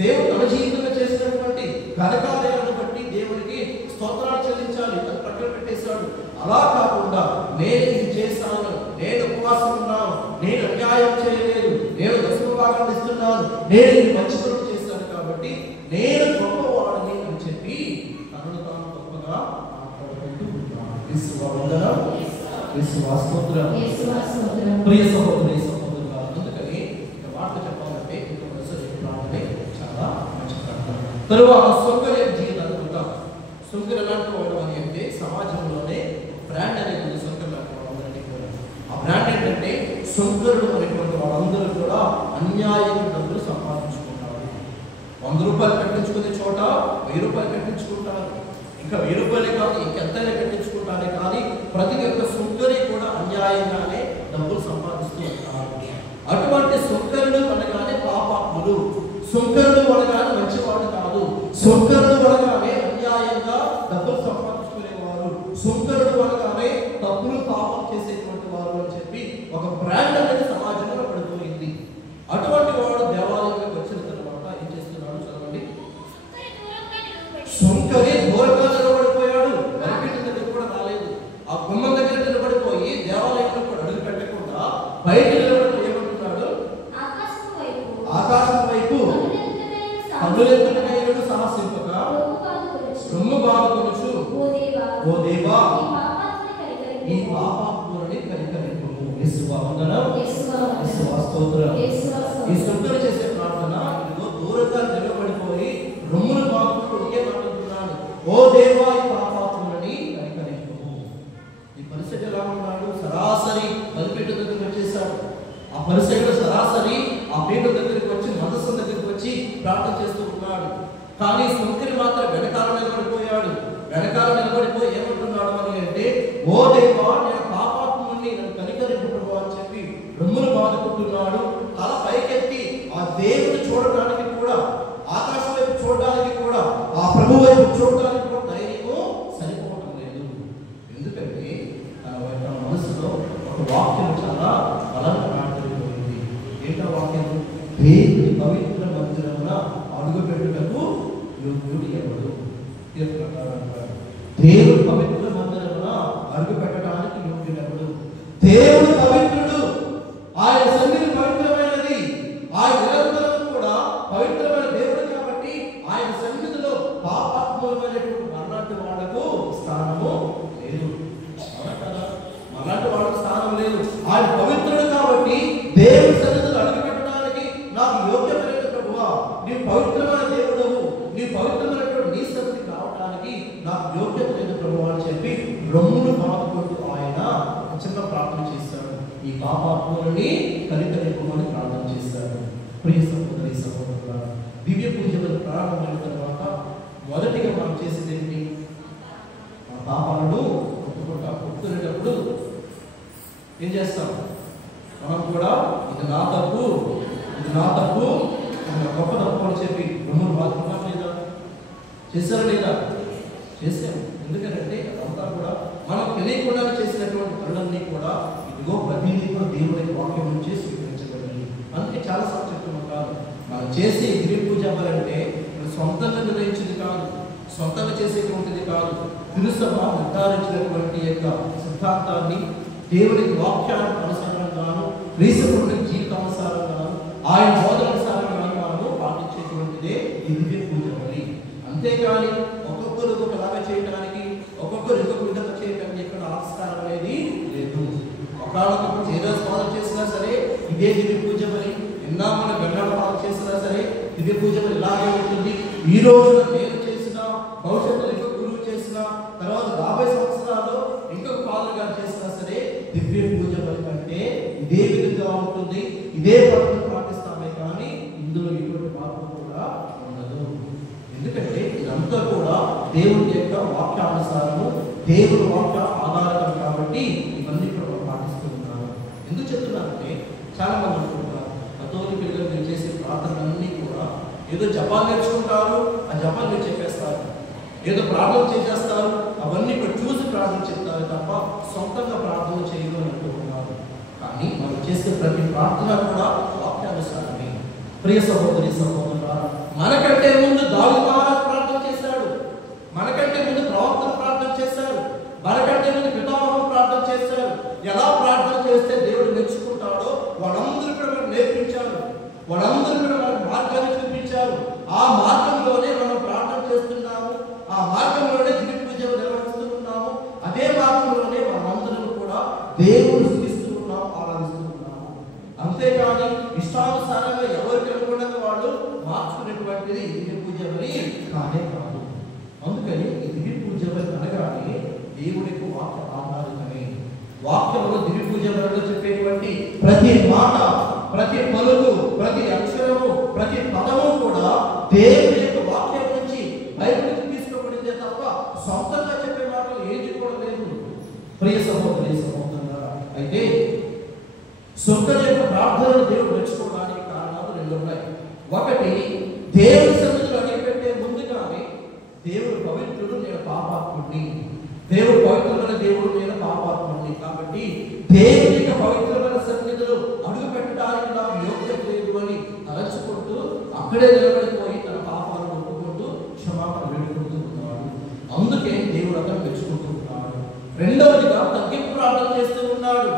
దేవుడు తన జీవితంలో చేసినటువంటి ఘనకార్యాలను బట్టి దేవుడికి స్తోత్రాలు చెల్లించాలి, తను ప్రక్కన పెట్టేశాడు. అలా కాకుండా నేను ఇది చేశాను, నేను ఉపవాసం ఉన్నాను, నేను అన్యాయం చేయలేదు, నేను దశమ భాగాన్ని ఇస్తున్నాను, నేను ఇది మంచి పనులు చేశాను కాబట్టి నేను గొప్పవాడిని అని చెప్పి తనను తాను గొప్పగా మాట్లాడుకుంటూ ఉన్నాను. ప్రియ సహోదరి సహోదరులు, అందుకని ఇక మాటలు చెప్పాలంటే ఇంకొక ప్రార్థనే చాలా మంచి ప్రార్థన. తరువాత సౌకర్యం జీవితాలు చూద్దాం. సౌకర్యం ఎలాంటి వాడు అని అంటే, సమాజంలోనే బ్రాండ్ అనేది ఉంది. సౌకర్యం లాంటి వాళ్ళందరికీ కూడా ఆ బ్రాండ్ ఏంటంటే, సౌకర్యుడు అనేటువంటి వాళ్ళందరూ కూడా అన్యాయంగా డబ్బులు సంపాదించుకుంటారు. 100 రూపాయలు పెట్టి ఇంకా 1000 రూపాయలే కాదు, ఇంకెంతైనా కట్టించుకుంటానే కానీ ప్రతి ఒక్క సుంకరి కూడా అన్యాయంగానే డబ్బులు సంపాదిస్తూ ఉంటారు. అటువంటి సుంకరుడు అనగానే పాపాత్ములు, సుంకరుడు అనగానే మంచివాడు కాదు, సుంకరుడు అనగానే అన్యాయంగా డబ్బులు సంపాదించుకునేవారు, సుంకరుడు అనగానే తప్పులు పాపం చేసేటువంటి వారు అని చెప్పి ఒక బ్రాండ్ అనేది సమాజంలో పడిపోయింది. అటువంటి వాడు దేవాలయంలోకి వచ్చిన తర్వాత ఏం చేస్తున్నాడు చదవండి. సుంకరి దూరంగా నిలబడిపోయాడు, బలిపీఠం దగ్గర కూడా రాలేదు. ఆ గుమ్మం దగ్గర నిలబడిపోయి దేవాలయంలో కూడా అడుగు పెట్టకుండా బయట నిలబడి ఏమంటున్నాడు, ఆకాశం వైపు కన్నులెత్తుటకైనను సాహసింపక రొమ్ము బాదుకొనుచు, ఓ దేవా ఈ పాపాత్ములని కనికరింపుము. యేసువా వందనం, యేసువా స్తోత్రం. ఈ సుంకరి చేసే ప్రార్థన ఇదిగో దూరంగా నిలబడిపోయి రొమ్మును బాదుకుంటూ ఒకే మాట్లాడుతున్నాడు, ఓ దేవా ఈ పాపాత్ములని కనికరింపుము. ఈ పరిస్థితి ఎలా ఉన్నాడు, సరాసరి బలిపీఠం దగ్గరికి వచ్చేసాడు. ఆ పరిస్థితిలో సరాసరి ఆ పీఠం దగ్గరికి వచ్చి మందసం దగ్గరికి వచ్చి ప్రార్థన చేస్తూ ఉన్నాడు. కానీ సుంకరి మాత్రం వెనకాల నిలబడిపోయాడు. వెనకాల నిలబడిపోయి ఏమంటున్నాడు అని అంటే, ఓ దేవా నేను పాపాత్ముని, నన్ను కనికరింపు అని చెప్పి రొమ్మును బాదుకుంటున్నాడు. తల పైకెత్తి ఆ దేవుని చూడడానికి కూడా, ఆకాశం వైపు చూడడానికి కూడా, ఆ ప్రభు వైపు చూడడానికి కూడా ధైర్యము సరిపోవడం లేదు. ఎందుకంటే తన మనసులో ఒక వాక్యం చాలా బలంగా నాటుకుపోయింది. ఏంటో వాక్యం, దేవుని పవిత్ర మందిరమున అడుగు పెట్టుటకు యోగ్యుడు ఎవడు. దేవుడు పవిత్ర మందిరమున అడుగు పెట్టడానికి యోగ్యుడు ఎవడు. దేవుడు పవిత్రుడు, ఆయన సన్నిధి పవిత్రమైనది, ఆయన నిరంతరం కూడా పవిత్రమైన దేవుడు కాబట్టి ఆయన సన్నిధిలో పాపాత్మకమైనటువంటి మరణాటి వాళ్లకు స్థానము లేదు. మరణాటి వాళ్ళకు స్థానం లేదు. ఆయన పవిత్రుడు కాబట్టి దేవుడి సన్నిధిలో అడుగు పెట్టడానికి నాకు యోగ్యత లేదు ప్రభువా, నీ పవిత్రమైన దేవుడవు, నీ పవిత్రమైనటువంటి నీ సన్నిధికి రావడానికి నాకు యోగ్యత లేదు ప్రభువా అని చెప్పి రొమ్మును బాదుకుంటూ ఆయన చిన్న ప్రార్థన చేశాడు. ఈ పాపాత్ములని కనికరింపమని ప్రార్థన చేశాడు. ప్రియ సహోదరి సహోదరులారా, దివ్య పూజలు ప్రారంభమైన తర్వాత మొదటిగా మనం చేసేది ఏంటి, ఆ పాపాలను ఒప్పుకునేటప్పుడు ఏం చేస్తాం, మనం కూడా ఇది నా తప్పు, ఇది నా తప్పు, ఇది నా గొప్ప తప్పు అని చెప్పి రొమ్మును బాదుకున్నాం లేదా, చేశారా లేదా, చేసాము. ఎందుకంటే అదంతా కూడా మనం తెలియకుండా చేసినటువంటి పనులన్నీ కూడా ఇదిగో ప్రతిదీ కూడా దేవుడి వాక్యం నుంచి స్వీకరించబడింది. అందుకే చాలా సార్లు చెప్తున్నాం, మనం చేసే దివ్య పూజ అవ్వాలంటే సొంతంగా నిర్ణయించింది కాదు, సొంతంగా చేసేటువంటిది కాదు. తిరుసభ నిర్ధారించినటువంటి యొక్క సిద్ధాంతాన్ని దేవుడి వాక్యానికి అనుసారంగాను, క్రీస్తుని జీవితానుసారంగాను, ఆయన బోధనానుసారంగాను మనము పాటించేటువంటిదే ఈ దివ్య పూజ అని. అంతేకాని ఒక్కొక్కరు ఒకలాగా చేయడానికి, ఒక్కొక్కరు ఇంకొక విధంగా చేయడానికి ఇక్కడ ఆస్కారం అనేది లేదు. ఒకళ్ళొకప్పుడు ఏదో స్నానం చేసినా సరే ఇదే దివ్య పూజ అని, నిన్న మన గంటల పాలు చేసినా సరే దివ్య పూజ ఇలాగే ఉంటుంది. ఈ రోజున నేను చేసిన, భవిష్యత్తులో ఇంకొక గురువు చేసిన, తర్వాత 50 సంవత్సరాల్లో ఇంకొక ఫాదర్ గారు చేసినా సరే దివ్య పూజ అంటే ఇదే విధంగా ఉంటుంది, ఇదే పద్ధతి పాటిస్తామే కానీ ఇందులో ఎటువంటి మార్పు కూడా ఉండదు. ఎందుకంటే ఇదంతా కూడా దేవుడి యొక్క వాక్యానుసారము, దేవుడి వాక్య ఆధారం కాబట్టి ఇవన్నీ కూడా పాటిస్తూ ఉన్నారు. ఎందుకు చెప్తున్నారంటే చాలా మంది అనుకుంటున్నారు కథోలికులుగా మీరు చేసే ప్రార్థనలన్నీ కూడా ఏదో జపాలు నేర్చుకుంటారు, ఆ జపాలు మీరు చెప్పేస్తారు, ఏదో ప్రార్థన చేసేస్తారు, అవన్నీ ఇక్కడ చూసి ప్రార్థన చెప్తారు తప్ప సొంతంగా ప్రార్థన చేయదు అని అనుకుంటున్నారు. కానీ మనం చేసే ప్రతి ప్రార్థన కూడా వాక్యానుసారమే. ప్రియ సహోదరి సహోదరులారా, మనకంటే ముందు దావీదు మహారాజు ప్రార్థన చేశాడు, మనకంటే ముందు ప్రవక్తలు ప్రార్థన చేశారు, మనకంటే ముందు పితామహులు ప్రార్థన చేశారు. ఎలా ప్రార్థన చేస్తే దేవుడు మెచ్చుకుంటాడో వాళ్ళందరూ కూడా మనకు నేర్పించారు, వాళ్ళందరూ కూడా మనకు మార్గాన్ని చూపించారు. ఆ మార్గంలోనే మనం ప్రార్థన చేస్తున్నాము, ఆ మార్గంలోనే దివ్య పూజలు నిర్వహిస్తున్నాము, అదే మార్గంలోనే మనమందరం కూడా దేవుడు స్తుతిస్తూ ఉన్నాము, ఆరాధిస్తూ ఉన్నాము. అంతేకాని ఇష్టానుసారంగా ఎవరికి అనుగుణంగా వాళ్ళు మార్చుకునేటువంటిది దివ్య పూజ అని కానే కాదు. అందుకని ఈ దివ్య పూజ అనగానే దేవుడికి వాక్య ఆధారితమే. వాక్యంలో దివ్య పూజ చెప్పేటువంటి ప్రతి మాట, ప్రతి పలుకు, ప్రతి అక్షరము, ప్రతి పదము కూడా దేవుడి యొక్క వాక్యం నుంచి బయటకు తీసుకోబడిందే తప్ప సొంత ప్రార్థనలు దేవుడు మెచ్చుకోవడానికి కారణాలు రెండు ఉన్నాయి. ఒకటి, దేవుడి సన్నిధిలో అడిగిపెట్టే ముందుగానే దేవుడు పవిత్రుడు, నేను పాపాత్ముడిని. దేవుడు పవిత్రమైన దేవుడు, నేను పాపాత్ముడిని. కాబట్టి దేవుని యొక్క పవిత్రమైన సన్నిధిలో అడుగు పెట్టడానికి నాకు యోగ్యత లేదు అని తలచుకుంటూ అక్కడే నిలబడిపోయి తన పాపాలను ఒప్పుకుంటూ క్షమాపణ వేడుకుంటూ ఉన్నాడు. అందుకే దేవుడు అతను మెచ్చుకుంటూ ఉన్నాడు. రెండవదిగా తగ్గింపు ప్రార్థన చేస్తూ ఉన్నాడు.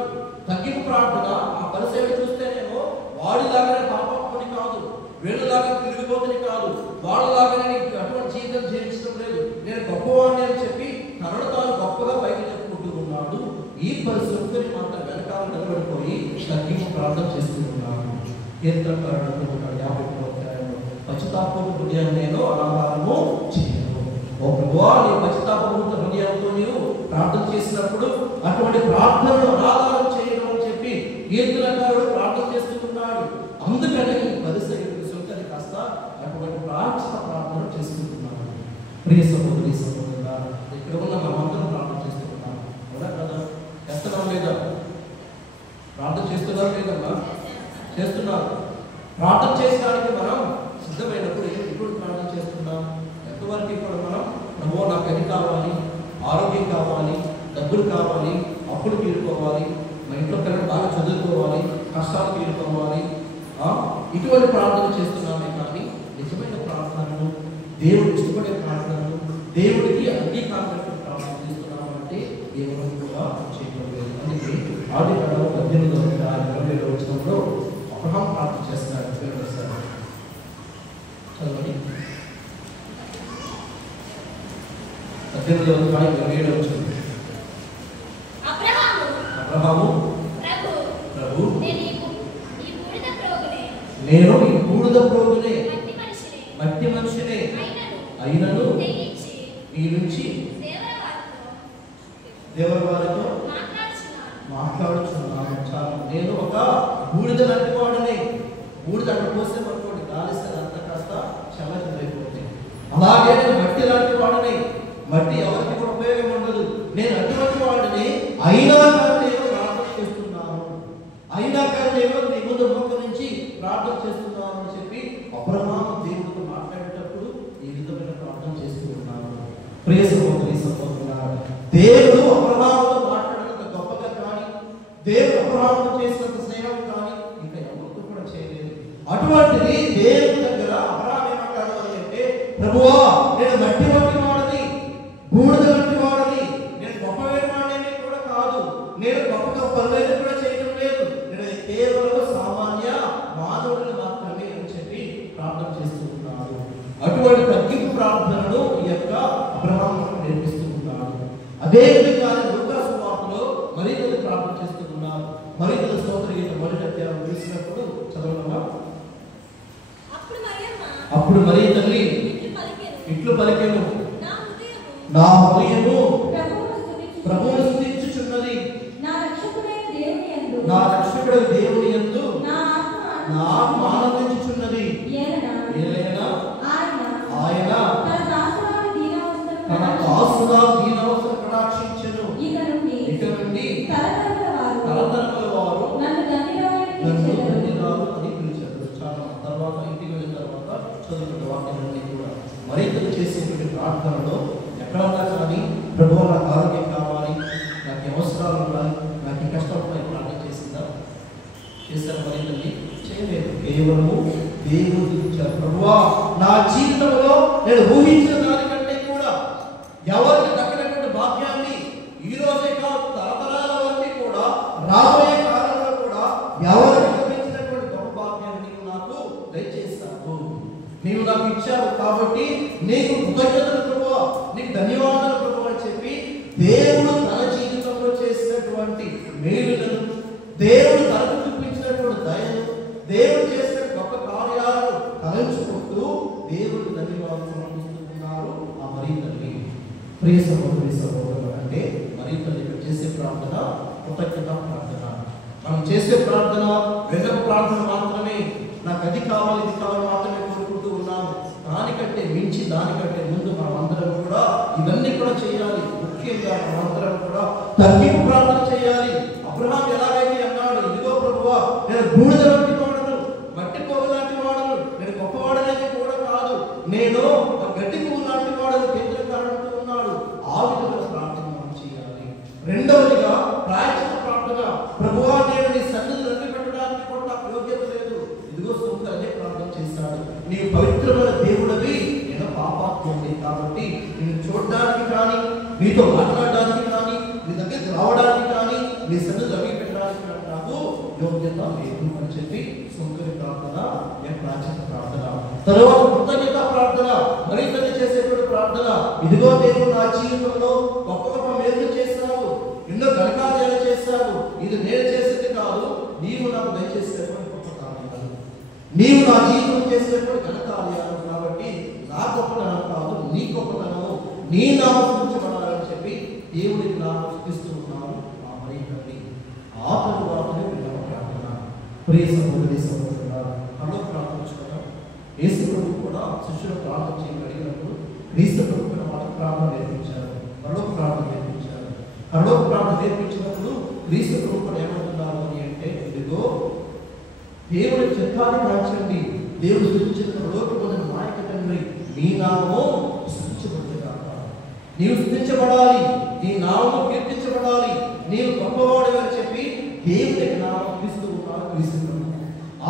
తగ్గింపు ప్రార్థన ఆ పరిసైడు చూస్తేనేమో వాడిలాగానే పాపాత్ముని కాదు, వీళ్ళలాగా తిరిగిపోతుని కాదు, వాళ్ళలాగానే అటువంటి జీవితం జీవించడం లేదు, నేను గొప్పవాడిని అని చెప్పి తనను తాను గొప్పగా పైకి చెప్పుకుంటూ ఉన్నాడు. ఈ పరిస్థితిని మాత్రం వెనకాల నిలబడిపోయి తగ్గింపు ప్రార్థన చేస్తూ ఉన్నాడు. కీర్తనకారుడు అంటున్నాడు 53వ అధ్యాయంలో, పశ్చాత్తాపపు హృదయం నేను ఆహారము చేయను. ఓ ప్రభువా, నీ పశ్చాత్తాపపూరిత హృదయంతో నీవు ప్రార్థన చేసినప్పుడు అటువంటి ప్రార్థనను ఆధారం చేయడం అని చెప్పి కీర్తనకారుడు ప్రార్థన చేస్తున్నాడు. అందుకని పరిసయ్యుడు సొంతని కాస్త అటువంటి ప్రార్థన చేస్తున్నాడు. ప్రియ సహోదరి సహోదరుడా, ఇక్కడ ఉన్న మనమందరం ప్రార్థన చేస్తున్నాం కదా కదా? చేస్తున్నాం లేదా? ప్రార్థన చేస్తున్నారు లేదమ్మా? చేస్తున్నారు. ప్రార్థన చేయడానికి మనం సిద్ధమైనప్పుడు ఎప్పుడు ప్రార్థన చేస్తున్నాం? ఎంతవరకు ఇప్పుడు మనం ప్రభువా నాకు అది కావాలి, ఆరోగ్యం కావాలి, డబ్బులు కావాలి, అప్పులు తీరుకోవాలి, మా ఇంట్లో పిల్లలు బాగా చదువుకోవాలి, కష్టాలు తీరుకోవాలి, ఇటువంటి ప్రార్థన చేస్తున్నామే. కానీ నిజమైన ప్రార్థనను, దేవుడు ఇష్టపడే ప్రార్థనను, దేవుడికి అంగీకారం ప్రార్థన చేస్తున్నాము అంటే దేవుడు కూడా చేయడం లేదు. అందుకే ఆదికాండం 18వ అధ్యాయం 20వ వచనంలో అబ్రహాం ప్రార్థన చేస్తున్నాడు. చదవండి. 18వ అధ్యాయం 27వ వచనం. అబ్రహాము ప్రభు నేను ఈ బూడిద ప్రోగునే, మట్టి మనిషినే అయినను నీ నుంచి దేవుని వారితో మాట్లాడుచున్నాను. చాలు. నేను ఒక బూడిద లాంటి వాడిని. బూడిద అక్కడ పోస్తే పట్టుకోండి, గాలిస్తే అంతా కాస్త చల్లచదైపోతుంది. అలాగే నేను మట్టి లాంటి వాడిని. మట్టి ఎవరికి కూడా ఉపయోగం ఉండదు. నేను అటువంటి వాడిని, అయినా కానీ నేను ప్రార్థన చేస్తున్నాను, అయినా కానీ నేను నీ ముందు మోకరించి ప్రార్థన చేస్తున్నాను అని చెప్పి అబ్రహాము దేవుడితో మాట్లాడేటప్పుడు ఈ విధమైన ప్రార్థన చేస్తూ ఉన్నాను. ప్రియ సహోదరి సహోదరులారా, దేవుడు అబ్రహాముతో మాట్లాడినంత గొప్పగా కానీ, దేవుడు అబ్రహాముతో చేసినంత స్నేహం కానీ ఇంకా ఎవరితో కూడా చేయలేదు. అటువంటిది దేవుడి దగ్గర అబ్రహాము ఏమంటాడు అని అంటే, ప్రభువా నేను మట్టి వంటి వాడిని, బూడిద వంటి వాడిని, నేను గొప్ప వాడిని కూడా కాదు, నేను గొప్పగా పనులు కూడా చేయడం లేదు, నేను కేవలం సామాన్య మానవుడిని మాత్రమే అని చెప్పి ప్రార్థన చేస్తూ ఉన్నాడు. అటువంటి తగ్గింపు ప్రార్థనను ఈ యొక్క అబ్రహాము నేర్పిస్తూ ఉన్నాడు. అదే విధంగా లూకా సువార్తలో మరీతలు ప్రార్థన చేస్తూ ఉన్నారు. మరీతల స్తోత్ర గీతం 1వ అధ్యాయం చూసినప్పుడు చదవమ్మా. అప్పుడు మరీ తల్లి ఇట్లు పలికెను, నా హృదయము ప్రభువును స్తుతించుచున్నది, నా రక్షకుడు దేవుని యందు నా ఆత్మ ఆనందించుచున్నది. ఏలైనా ఆయన తన దాసుల దీనావస్థను కటాక్షించెను. ఇక నుండి తరతరముల వారు నన్ను ధన్యురాలు అని పిలిచారు. చాలా తర్వాత ఇంటికి వెళ్ళిన తర్వాత చదువుకున్న వాక్యాలన్నీ కూడా మరింతలు చేసేటువంటి ప్రార్థనలో ఎక్కడన్నా కానీ ప్రభువా నాకు ఆరోగ్యం కావాలి, నాకు అవసరాలు ఉండాలి, నాకు ఈ కష్టం ప్రార్థన చేసిందా? చేశారు? మరింతల్ని చేయలేదు. కేవలము దేవుడు ఇచ్చారు. ప్రభువా నా జీవితంలో నేను ఊహించిన దానికంటే కూడా ఎవరికి దక్కినటువంటి భాగ్యాన్ని ఈ రోజే కాదు తరతరాల వరకు కూడా రాబోయే కాలంలో కూడా ఎవరికి లభించినటువంటి గొప్ప భాగ్యాన్ని నీవు నాకు దయచేస్తావు, నీవు నాకు ఇచ్చావు. కాబట్టి నీకు కృతజ్ఞతలు ప్రభువా, నీకు ధన్యవాదాలు ప్రభువా అని చెప్పి దేవుడు తన జీవితంలో చేసినటువంటి మేలులను, దేవుడు తనకు చూపించినటువంటి దయను, దేవుడు చేసిన గొప్ప కార్యాలను తలంచుకుంటూ దేవుడికి ధన్యవాదాలు సమర్పిస్తున్నారు ఆ మరీ తల్లి. ప్రియ సహోదరి సహోదరులు, అంటే మరీ తల్లి ఇక్కడ చేసే ప్రార్థన కృతజ్ఞత ప్రార్థన. మనం చేసే ప్రార్థన వెన్నప ప్రార్థన మాత్రమే, నాకు అది కావాలి ఇది కావాలి మాత్రమే కోరుకుంటూ ఉన్నాము. దానికంటే మించి, దానికంటే ముందు మనం అందరం కూడా ఇవన్నీ కూడా చేయాలి. ముఖ్యంగా మనమందరం కూడా తగ్గింపు ప్రార్థన చేయాలి. అబ్రహాం ఎలాగైతే అన్నాడు, ఇదిగో ప్రభువా నేను నేను బూడిద వంటి వాడను, మట్టి పోగు లాంటి వాడను, నేను గొప్పవాడనేది కూడా కాదు, నేను గట్టి పువ్వు లాంటి వాడని కేంద్ర కారణంతో ఉన్నాడు. ఆ విధమైన ప్రార్థన మనం చేయాలి. రెండవదిగా ప్రాయశ్చిత్త ప్రార్థన. ప్రభువా, నేను నీ సన్నిధిని పెట్టడానికి కూడా నాకు యోగ్యత లేదు. ఇదిగో సొంత అదే ప్రార్థన చేశాడు. నీ పవిత్రమైన దేవుడివి, నేను పాపాత్ముడిని. కాబట్టి నిన్ను చూడడానికి కానీ, నీతో మాట్లాడడానికి కానీ, నీ దగ్గరికి రావడానికి కానీ, నీ సన్నిధిని అవి పెట్టడానికి కానీ నాకు యోగ్యత లేదు అని చెప్పి సొంతని ప్రార్థన, ప్రాచీన ప్రార్థన. తరువాత కృతజ్ఞత ప్రార్థన, మరింతని చేసేటువంటి ప్రార్థన. ఇదిగో దేవుడు నా జీవితంలో గొప్ప గొప్ప మేలు చేశావు, ఎన్నో ఘనకార్యాలు చేశావు. ఇది నేను చేసేది కాదు, నీవు నాకు దయచేసేటువంటి గొప్ప కార్యాలు, నీవు నా జీవితం చేసినటువంటి ఘనకార్యాలు. కాబట్టి నా గొప్పతనం కాదు, నీ గొప్పతనము, నీ నామం ఉంచబడాలని చెప్పి దేవుడికి నాకు స్థుతిస్తూ ఉన్నాను. ఆ మరింతండి ఆ తరువాతనే విన్నవ ప్రార్థన. ప్రియ సహోదరి సహోదరులారా, అలో ప్రార్థించుకున్నాం. యేసు ప్రభువు కూడా శిష్యులు ప్రార్థన చేయమని అడిగినప్పుడు క్రీస్తు ప్రభు మాట ప్రార్థన నేర్పించారు, పరలోక ప్రార్థన నేర్పించారు. పరలోక ప్రార్థన నేర్పించినప్పుడు క్రీస్తు ప్రభు కూడా ఏమంటున్నారు అని అంటే, ఇదిగో దేవుడి చిత్తాన్ని మార్చండి, దేవుడు సృష్టించిన పరలోకమైన నాయక తండ్రి, నీ నామము స్తుతించబడుగాక. నీవు స్తుతించబడాలి, నీ నామము కీర్తించబడాలి, నీవు గొప్పవాడు అని చెప్పి దేవుడికి నామం క్రీస్తు ఉన్నారు. క్రీస్తు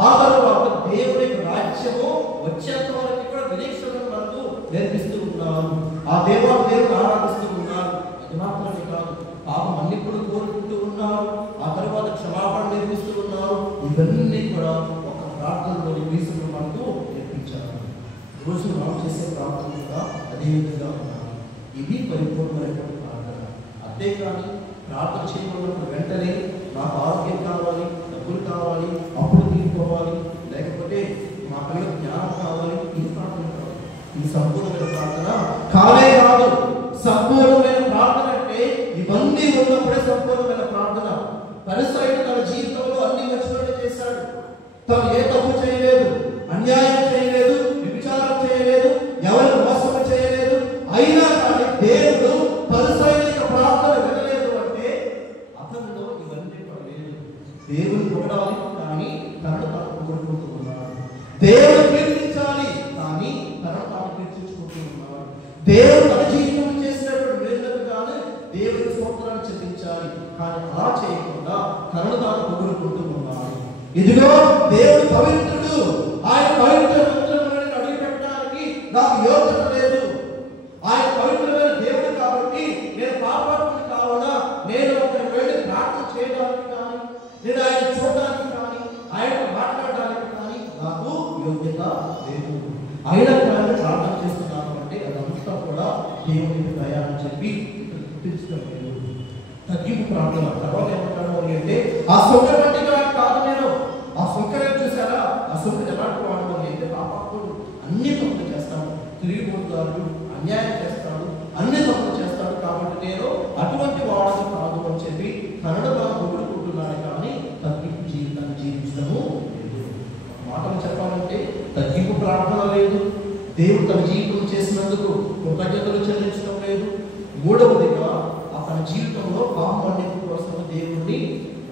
ఆ తర్వాత దేవుడి రాజ్యము వచ్చేంత వరకు కూడా వినేక్షణ మనకు నేర్పిస్తూ ఉన్నారు. ఆ దేవుడు ఆరాధిస్తూ ఉన్నారు. అది మాత్రమే కాదు, పాపం మన్నిప్పుడు కోరుకుంటూ ఉన్నారు. ఆ తర్వాత క్షమాపణ నేర్పిస్తూ ఉన్నారు. ఇవన్నీ కూడా ఒక ప్రార్థనలోని క్రీస్తు మనకు నేర్పించారు. రోజు మనం చేసే ప్రార్థన కూడా అదే విధంగా ఉన్నారు. ఇది పరిపూర్ణమైనటువంటి ప్రార్థన. అంతేకాని ప్రార్థన చేయబడినప్పుడు వెంటనే నాకు ఆరోగ్యం కావాలి, డబ్బులు కావాలి, అప్పుడు తీసుకోవాలి, లేకపోతే మా పిల్లలకు జ్ఞానం కావాలి, ఇది ప్రార్థన కాదు. ఇది సంపూర్ణమైన ప్రార్థన కాలే కాదు. సంపూర్ణమైన ప్రార్థన అంటే ఇవన్నీ ఉన్నప్పుడే సంపూర్ణమైన ప్రార్థన. పరిసైడు తన జీవితంలో అన్ని మంచిగా చేశాడు. తను ఏ తప్పు చేయలేదు, అన్యాయం చేయలేదు, విచారం చేయలేదు, ఎవరిని మోసం చేయలేదు. అయినా కానీ దేవుడు పరిసైడు ప్రార్థన వినలేదు అంటే అతనిలో ఇవన్నీ కూడా లేదు. దేవుడు పొగడాలి కానీ తనను తాను పొగడుకుంటూ ఉన్నాడు. దేవుడు కీర్తించాలి కానీ తనను తాను కీర్తించుకుంటూ ఉన్నాడు. దేవుడు తన జీవితం చేసినటువంటి మేలులకు కానీ దేవుడికి స్తోత్రాన్ని చెల్లించాలి కానీ అలా చేయకుండా తనను తాను పొగడుకుంటూ ఉన్నాడు. ఇదిగో దేవుడు పవిత్రుడు, ఆయన పవిత్ర మంత్రములను అడిగి పెట్టడానికి నాకు యోగ్యత లేదు. ఆయన పవిత్రమైన దేవుడు కాబట్టి నేను పాపాత్ముని కావాలా, నేను ఒకరికి వెళ్ళి ప్రార్థన చేయడానికి కానీ, నేను ఆయన చూడడానికి కానీ, ఆయనతో మాట్లాడడానికి కానీ నాకు యోగ్యత లేదు. ఆయన కానీ ప్రార్థన చేస్తున్నాను అంటే అదంతా కూడా దేవునికి దయ అని చెప్పి గుర్తించడం లేదు. తగ్గింపు ప్రార్థన. తర్వాత ఏమంటాను అంటే, ఆ సొంత వంటిగా కాదు, నేను ఆ సొంకరే చూసారా, ఆ సొంత ఎలాంటి వాడు అని అంటే పాపాత్ముడు, అన్ని తప్పులు చేస్తాడు, తిరిగిపోతాడు, అన్యాయం చేస్తాడు, అన్ని తప్పులు చేస్తాడు. కాబట్టి నేను అటువంటి వాడు కాదు అని చెప్పి తనను తాను పొగుడుకుంటున్నాడు కానీ తగ్గింపు జీవితాన్ని జీవించడము లేదు. మాటలు చెప్పాలంటే తగ్గింపు ప్రార్థన లేదు. దేవుడు తన జీవితం చేసినందుకు కృతజ్ఞతలు చెల్లించడం లేదు. మూడవదిగా తన జీవితంలో పాపమన్నింటి కోసం దేవుడిని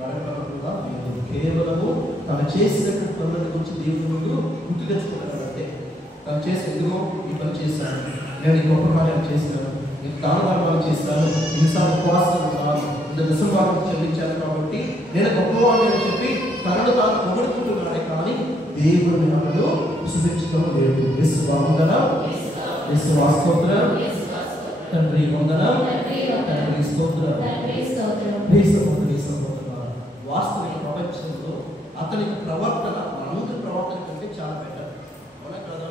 అడగకుండా లేదు. కేవలము తను చేసినటువంటి పనుల గురించి దేవుడి ముందు గుర్తు తెచ్చుకుంటాడంటే, తను చేసి ఎందుకో ఈ పని చేశాను, నేను ఈ గొప్ప కార్యం చేశాను, నేను దానధర్మాలు చేస్తాను, ఇన్నిసార్లు ఉపవాసం ఉన్నాను, ఇంత దశభాగం చెల్లించాను కాబట్టి నేను గొప్పవాడిని అని చెప్పి తనను తాను పొగుడుకుంటున్నాడే కానీ దేవుడిని మనలో విశ్వసించడం లేదు. విశ్వాసందనం, విశ్వాసోత్తరం, తండ్రి వందనం, తండ్రి స్తోత్రం. వాస్తవిక ప్రపంచంలో అతనికి ప్రవర్తన మనందరి ప్రవర్తన కంటే చాలా బెటర్. అవునా కదా?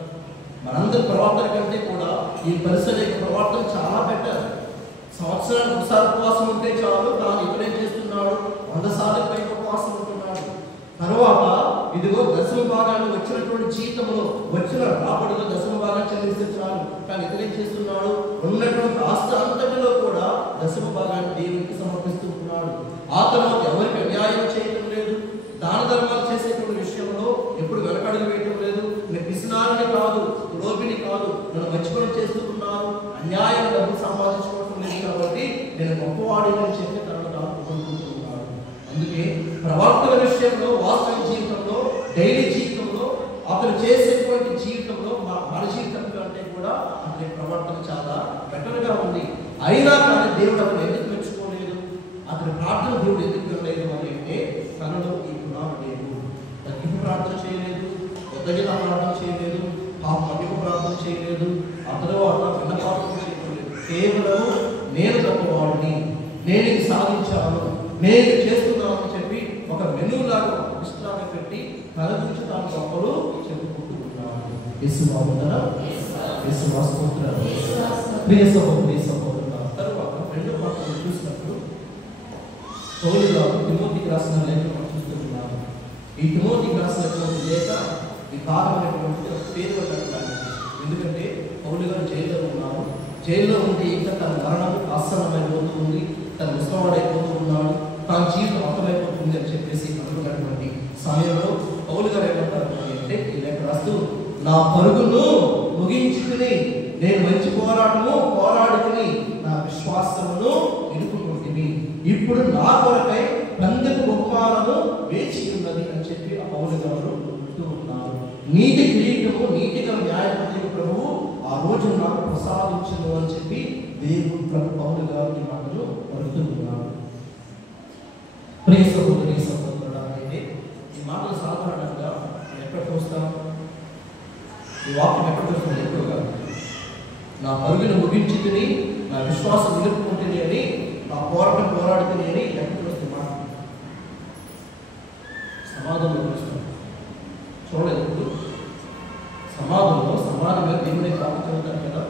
మనందరి ప్రవర్తన కంటే కూడా ఈ పరిసర ప్రవర్తన చాలా బెటర్. సంవత్సరానికి ఒకసారి ఉపవాసం ఉంటే చాలు, తాను ఇక్కడేం చేస్తున్నాడు, 100 సార్లు పైన ఉపవాసం ఉంటున్నాడు. తర్వాత ఇదిగో దశమ భాగాన్ని వచ్చినటువంటి జీతంలో వచ్చిన రాబడిలో దశమ భాగాన్ని చెల్లిస్తే చాలు, కానీ ఇతరేం చేస్తున్నాడు, ఉన్నటువంటి ఆస్తి అంతటిలో కూడా దశమ భాగాన్ని దేవునికి సమర్పిస్తూ ఉన్నాడు. ఆ తర్వాత ఎవరికి అన్యాయం చేయటం లేదు, దాన ధర్మాలు చేసేటువంటి విషయంలో ఎప్పుడు వెనకడుగు వేయటం లేదు. నేను పిసినారిని కాదు, లోబిని కాదు, నన్ను మంచి పని చేస్తూ ఉన్నాను, అన్యాయం డబ్బులు సంపాదించుకోవటం లేదు కాబట్టి నేను గొప్పవాడిని అని చెప్పి తనను తాను పొందుకుంటూ ఉన్నాడు. అందుకే ప్రవర్తన విషయంలో, వాస్తవ జీవితంలో, డైలీ జీవితంలో, అతను చేసేటువంటి జీవితంలో మన జీవితం కంటే కూడా అతని ప్రవర్తన చాలా బెటర్గా ఉంది. అయినా కానీ దేవుడు అతను ఎందుకు మెచ్చుకోలేదు, అతని ప్రార్థన దేవుడు ఎందుకు వినలేదు అని అంటే తనలో ఈ గుణాలు లేవు. తగ్గింపు ప్రార్థన చేయలేదు, కొత్తగా ప్రార్థన చేయలేదు, మధ్యపు ప్రార్థన చేయలేదు, అతను అట్లా విన్నపార్థన చేయలేదు. కేవలం నేను గొప్పవాడిని, నేను ఇది సాధించాను, నేను చేస్తున్నాను అని చెప్పి ఒక మెనూలాగా పుస్తకాన్ని పెట్టి తన గురించి తాను గొప్పలు చెప్పుకుంటూ ఉన్నాను. తరువాత రెండో పత్రం చూసినప్పుడు పౌలు గారు తిమోతికి రాసిన లేఖ మనం చూస్తున్నాము. ఈ తిమోతికి రాసినటువంటి లేఖ ఈ భాగమైనటువంటి పేరు పెట్టడానికి, ఎందుకంటే పౌలు గారు జైల్లో ఉన్నారు. జైల్లో ఉంటే ఇంకా తన మరణం ఆసన్నమైపోతూ ఉంది, తన ముసలివాడైపోతూ ఉన్నాడు, తన జీవితం అంతమైపోతుంది అని చెప్పేసి అనుకున్నటువంటి సమయంలో పౌలు గారు ఏమంటారు అంటే ఈ లేఖ రాస్తూ, నా పరుగును ముగించుకుని నేను మంచి పోరాడుకుని నా విశ్వాసమును నిలుపుకుంటుంది, ఇప్పుడు నా కొరకై పందెపు బహుమానము వేచి ఉన్నది అని చెప్పి ఆ పౌలు గారు అంటూ ఉన్నారు. నీతి కిరీటము, నీతిగా న్యాయపతి ప్రభువు ఆ రోజు నాకు ప్రసాదించను అని చెప్పి దేవుడు పౌలు గారు ఈ మాటలు పలుకుతూ ఉన్నారు. ప్రియ సహోదరి సహోదరుడా, అయితే ఈ మాటలు సాధారణంగా ఎక్కడ చూస్తాం? ఈ వాక్యం ఎక్కడ చూస్తాం? ఎక్కువగా నా పరుగును ముగించుకుని నా విశ్వాసం నిలుపుకుంటుంది అని, నా పోరాడుతుంది అని ఎక్కడ చూస్తాం? మాట సమాధంలో చూస్తాం. చూడలేదు ఇప్పుడు సమాధి మీద దేవుడే కాపుతూ ఉంటారు కదా.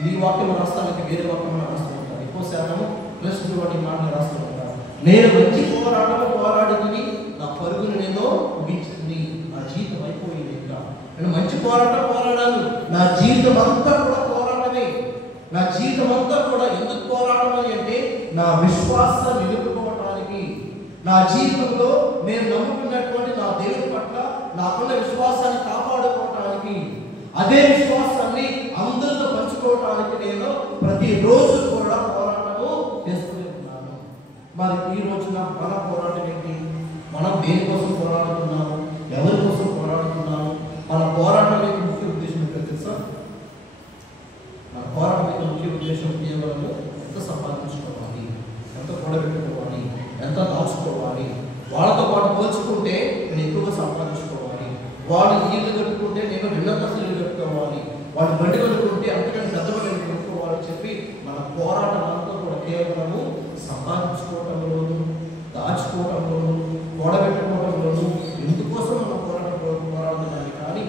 ఇది వాక్యం రాస్తానికి వేరే వాక్యం రాస్తూ ఉంటారు. ఎక్కువ శాతం ప్లస్ వాటి మాటలు రాస్తూ ఉంటారు. నేను మంచి పోరాడుకుని నా పరుగును నేను ముగించుకుని నా జీవితం అయిపోయింది. ఇంకా నేను మంచి పోరాడాను. నా జీవితం అంతా కూడా పోరాటమే. నా జీవితం అంతా కూడా ఎందుకు పోరాడమని అంటే నా విశ్వాసాన్ని నిలుపుకోవటానికి, నా జీవితంలో నేను నమ్ముకున్నటువంటి నా దేవుని పట్ల నాకున్న విశ్వాసాన్ని కాపాడుకోవటానికి, అదే విశ్వాసాన్ని అందరితో పంచుకోవటానికి నేను ప్రతిరోజు కూడా పోరాటము చేస్తూనే ఉన్నాను. మరి ఈ రోజున మన పోరాటం ఏంటి? మనం దేనికోసం పోరాడుతున్నాము? ఎవరి కోసం పోరాడుతున్నాము? మన పోరాటం యొక్క ముఖ్య ఉద్దేశం ఏంటో తెలుసా? మన పోరాటం యొక్క ముఖ్య ఉద్దేశం కేవలం ఎంత సంపాదించుకోవాలి, ఎంత కూడబెట్టుకోవాలి, ఎంత దాచుకోవాలి. వాళ్ళతో పాటు పోల్చుకుంటే నేను ఎక్కువగా సంపాదించుకోవాలి, వాళ్ళు ఇల్లు కట్టుకుంటే నేను రెండంతస్తులు ఇల్లు కట్టుకోవాలి, వాళ్ళు బండి కట్టుకుంటే అంతకంటే పెద్ద బండి కట్టుకోవాలని చెప్పి మన పోరాటం అంతా కూడా కేవలము సంపాదించుకోవటంలోను, దాచుకోవటంలోను, కూడబెట్టుకోవటంలోను, ఎందుకోసం మనం పోరాడుతున్నాను కానీ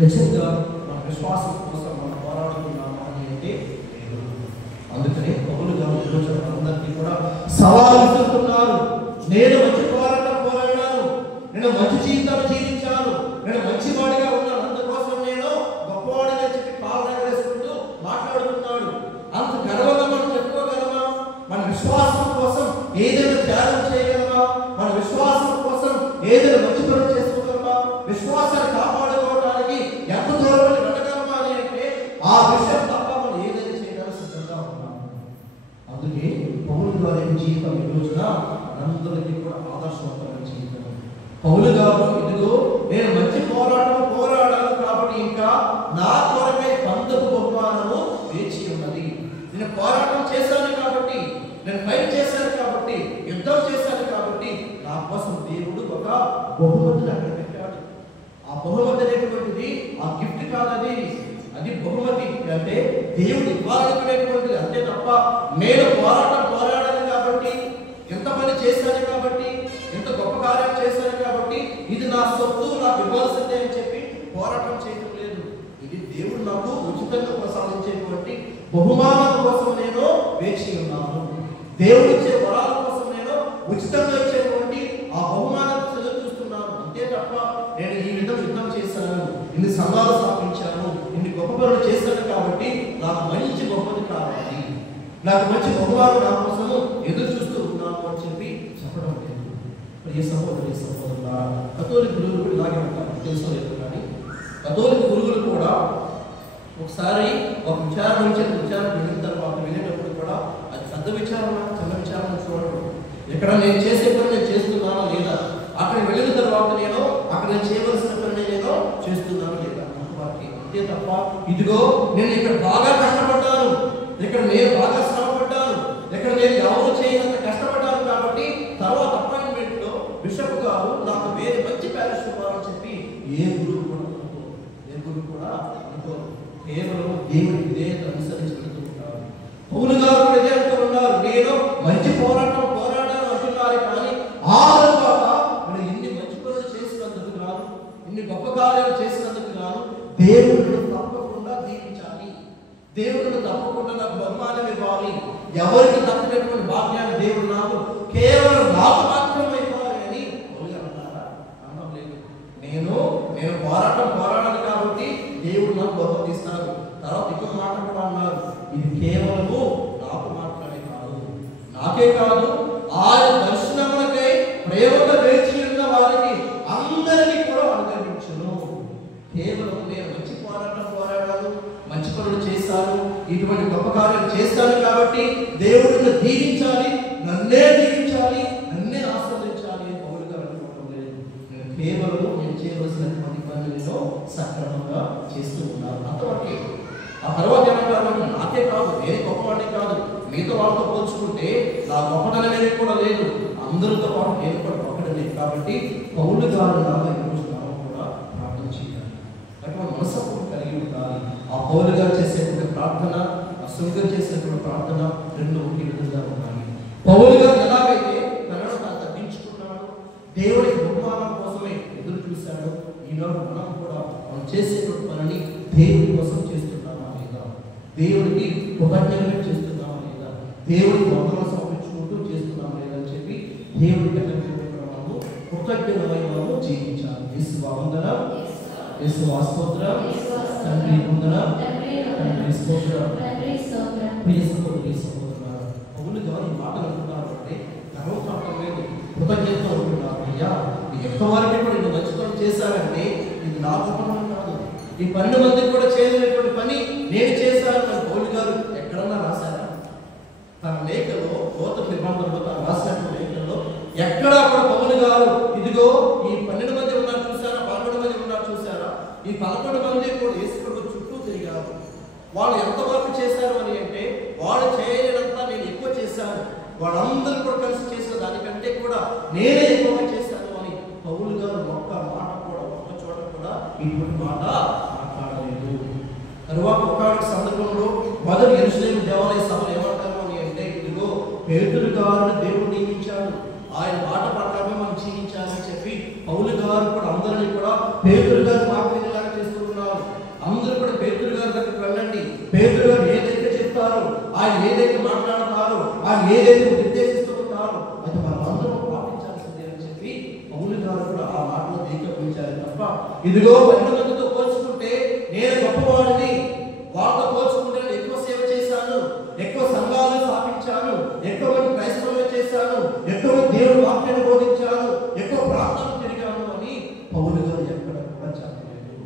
నిజంగా మన విశ్వాసం కోసం మనం పోరాడుతున్నామా అని అంటే లేదు. అందుకనే పౌలు గారు ఈరోజు అందరికీ కూడా సవాలు విసురుతున్నారు. నేను మంచి పోరాడాను, నేను మంచి జీవితాన్ని జీవించాను, నేను మంచి వాడిగా ఉన్నాను, అందుకోసం నేను గొప్పవాడిగా చెప్పి కాలు ఎగరేసుకుంటూ మాట్లాడుతున్నాడు. అంత గర్వంగా మనం చెప్పుకోగలమా? మన విశ్వాసం కోసం ఏదైనా త్యాగం చేయగలమా? మన విశ్వాసం కోసం ఏదైనా మంచి పనులు చేసుకోగలమా? విశ్వాసాన్ని కాపాడుకోవడానికి ఎంత దూరం వెళ్ళగలమా అని అంటే ఆ విషయం తప్ప మనం ఏదైనా చేయడానికి సిద్ధంగా ఉన్నాం. అందుకే పౌలు గారి జీవితం ఈ రోజున అందరికీ కూడా ఆదర్శవంతమైన జీవితం. పౌలు గారు ఇదిగో నేను మంచి పోరాడాను కాబట్టి ఇంకా నా కొరకై పందెపు బహుమానము వేచి ఉన్నది. నేను పోరాటం చేశాను కాబట్టి, నేను ఫైట్ చేశాను కాబట్టి, యుద్ధం చేశాను కాబట్టి నా కోసం దేవుడు ఒక బహుమతిని అక్కడ పెట్టాడు. ఆ బహుమతి అనేటువంటిది ఆ గిఫ్ట్ కాదది, అది బహుమతి. అంటే దేవుడు ఇవ్వాలనుకునేటువంటిది. అంతే తప్ప నేను పోరాడాను కాబట్టి, ఎంత పని చేశాను కాబట్టి, ఎంత గొప్ప కార్యం చేశాను కాబట్టి ఇది నా సొత్తు, నాకు ఇవ్వాల్సిందే అని చెప్పి పోరాటం చేయడం లేదు. ఇది దేవుడు నాకు ఉచితంగా ప్రసాదించేటువంటి బహుమానం కోసం నేను వేచి ఉన్నాను. దేవుడు ఇచ్చే వరాల కోసం నేను ఉచితంగా ఇచ్చేటువంటి ఆ బహుమానాన్ని చూస్తున్నాను. అంతే తప్ప నేను ఈ విధంగా యుద్ధం చేశాను, ఇన్ని సంఘాలు స్థాపించాను, ఇన్ని గొప్ప పనులు చేశాను కాబట్టి నాకు మంచి గొప్పది కావాలి, నాకు మంచి బహుమానం నా కోసం ఎదురు చూస్తూ ఉన్నాను అని చెప్పి చెప్పడం లేదు. ప్రియ సహోదరి సహోదరుల, కథోలిక గురువులు కూడా ఇలాగే ఉంటారు, తెలుసో లేదు కానీ కథోలిక గురువులు కూడా ఒకసారి ఒక విచారణ నుంచి విచారణ వినిన తర్వాత వినేటప్పుడు కూడా అది పెద్ద విచారణ చిన్న విచారణ చూడడం. ఇక్కడ నేను చేసే పని నేను చేస్తున్నానా లేదా, అక్కడికి వెళ్ళిన తర్వాత నేను అక్కడ నేను చేయవలసిన పని నేను చేస్తున్నాను లేదా వారికి. అంతే తప్ప ఇదిగో నేను ఇక్కడ బాగా కష్టపడ్డాను, ఇక్కడ నేను బాగా శ్రమపడ్డాను, ఇక్కడ నేను ఎవరు చేయనంత కష్టపడ్డాను కాబట్టి తర్వాత అపాయింట్మెంట్ లో బిషప్ గారు నాకు వేరే మంచి ప్యారిష్ ఇవ్వాలని చెప్పి ఏ గురువు కూడా అనుకో. కేవలం దేవుడి విధేయత అనుసరించి వెళ్తుంటారు. పౌలు గారు కూడా ఇదే అంటూ ఉన్నారు, నేను మంచి పోరాడాను అంటున్నారు, కానీ ఆ తర్వాత మనం ఇన్ని మంచి పనులు చేసినందుకు గాను, ఇన్ని గొప్ప కార్యాలు చేసినందుకు గాను దేవుడు తప్పకుండా దీవించాలి, దేవుడు తప్పకుండా నాకు బహుమానం ఇవ్వాలి, ఎవరికి తప్పినటువంటి భాగ్యాన్ని దేవుడు నాకు కేవలం నాకు మాత్రమే ఇవ్వాలి అని పౌలు గారు అన్నారా? అనడం లేదు. నేను పోరాడాలి కాబట్టి దేవుడు నాకు బహుమతిస్తాడు. తర్వాత ఇంకొక మాట కూడా అన్నారు, ఇది కేవలము నాకు మాత్రమే కాదు, నాకే కాదు, ఆయన దర్శనములకై ప్రేమగా వేచి ఉన్న వారికి అందరినీ కూడా అనుగ్రహించును. కేవలం నేను మంచి పోరాడాను, మంచి పనులు చేశాను, ఇటువంటి గొప్ప కార్యాలు చేస్తాను కాబట్టి దేవుడిని దీవించాలి, నన్నే దీవించాలి, నన్నే ఆస్వాదించాలి అని పౌలు గారు అనుకోవడం లేదు. నేను కేవలం నేను చేయవలసినటువంటి పనులను సక్రమంగా చేస్తూ ఉన్నాను అంతవరకే. ఆ తర్వాత ఏమంటారు, నాకే కాదు, నేను గొప్పవాడిని కాదు, మీతో వాళ్ళతో పోల్చుకుంటే నా గొప్పదనం అనేది కూడా లేదు, అందరితో పాటు నేను కూడా గొప్పడమే. కాబట్టి పౌలు గారు లాగా ఈరోజు మనం కూడా ప్రార్థన చేయాలి, అటువంటి మనస్సు కలిగి ఉండాలి. ఆ పౌలు గారు చేసేటువంటి ప్రార్థన, ఆ సులువుగా చేసేటువంటి ప్రార్థన రెండు ఒకే విధంగా ఉండాలి. పౌలు గారు ఎలాగైతే తనను తాను తగ్గించుకున్నాడు, దేవుడి బహుమానం కోసమే ఎదురు చూశాడు, ఈనాడు మనం కూడా మనం చేసేటువంటి పనిని దేవుడి కోసం చేస్తున్నామా లేదా, దేవుడికి కృతజ్ఞతలు చేస్తున్నామా లేదా, దేవుడికి వందలు సమర్పించుకుంటూ చేస్తున్నామా లేదా అని చెప్పి దేవుడికి మనము కృతజ్ఞతమై మనము జీవించాలి. యేసు వందనం, యేసు స్తోత్రం, తండ్రి వందనం, తండ్రి స్తోత్రం. ప్రియ సహోదరి సహోదరులారా, పౌలు గారు ఈ మాటలు అంటున్నారు అంటే గర్వపడటం లేదు, కృతజ్ఞత ఉంటున్నారు. అయ్యా ఎంతవరకు కూడా నేను మంచితనం చేశానంటే ఇది నా గొప్పతనం కాదు, ఈ 12 మందికి కూడా చేయలేనటువంటి పని నేను చేశాను అని పౌలు గారు ఎక్కడన్నా రాశారా? తన లేఖలో కోత నిబంధనలో తను రాసినటువంటి లేఖలో ఎక్కడా కూడా పౌలు గారు ఇదిగో ఈ 12 మంది ఉన్నారు చూసారా, 11 మంది ఉన్నారు చూసారా, ఈ 11 మంది కూడా యేసు చుట్టూ తిరిగారు, వాళ్ళు ఎంతవరకు చేశారు అని అంటే వాళ్ళు చేయలేనంతా నేను ఎక్కువ చేశాను, వాళ్ళందరూ కూడా కలిసి చేసిన దానికంటే కూడా నేనే ఎక్కువగా చేశాను అని పౌలు గారు ఒక్క మాట కూడా ఒక్క చోట కూడా ఇటువంటి మాట మాట్లాడలేదు. తరువాత ఒక సందర్భంలో మొదటి యెరూషలేము దేవాలయ సభలు ఏమంటారు అని అంటే ఇదిగో పేతురు గారిని దేవుడు నియమించాడు, ఆయన మాట ప్రకారమే మనం జీవించాలని చెప్పి పౌలు గారు కూడా అందరినీ కూడా పేతురు గారు మాట్లాడేలాగా చేస్తున్నారు. అందరూ కూడా పేతురు గారి దగ్గరికి వెళ్ళండి, పేతురు గారు ఏదైతే చెప్తారో, ఆయన ఏదైతే మాట్లాడతారో, ఆయన ఏదైతే నిర్దేశిస్తూ ఉంటారో అది మనం అందరం పాటించాల్సిందే అని చెప్పి పౌలు గారు కూడా ఆ మాటలో దీక్షించారు తప్ప ఇదిగో 12 మందితో పోల్చుకుంటే నేను గొప్పవాడిని, వాళ్ళతో పోల్చుకుంటే నేను ఎక్కువ సేవ చేశాను, ఎక్కువ సంఘాలు స్థాపించాను, ఎక్కువ మంది క్రైస్తవులు చేశాను, ఎక్కువ దేవుడు వాక్యాన్ని బోధించాను, ఎక్కువ ప్రార్థనలు తిరిగాను అని పౌలు గారు ఎక్కడ కూడా చెప్పలేదు.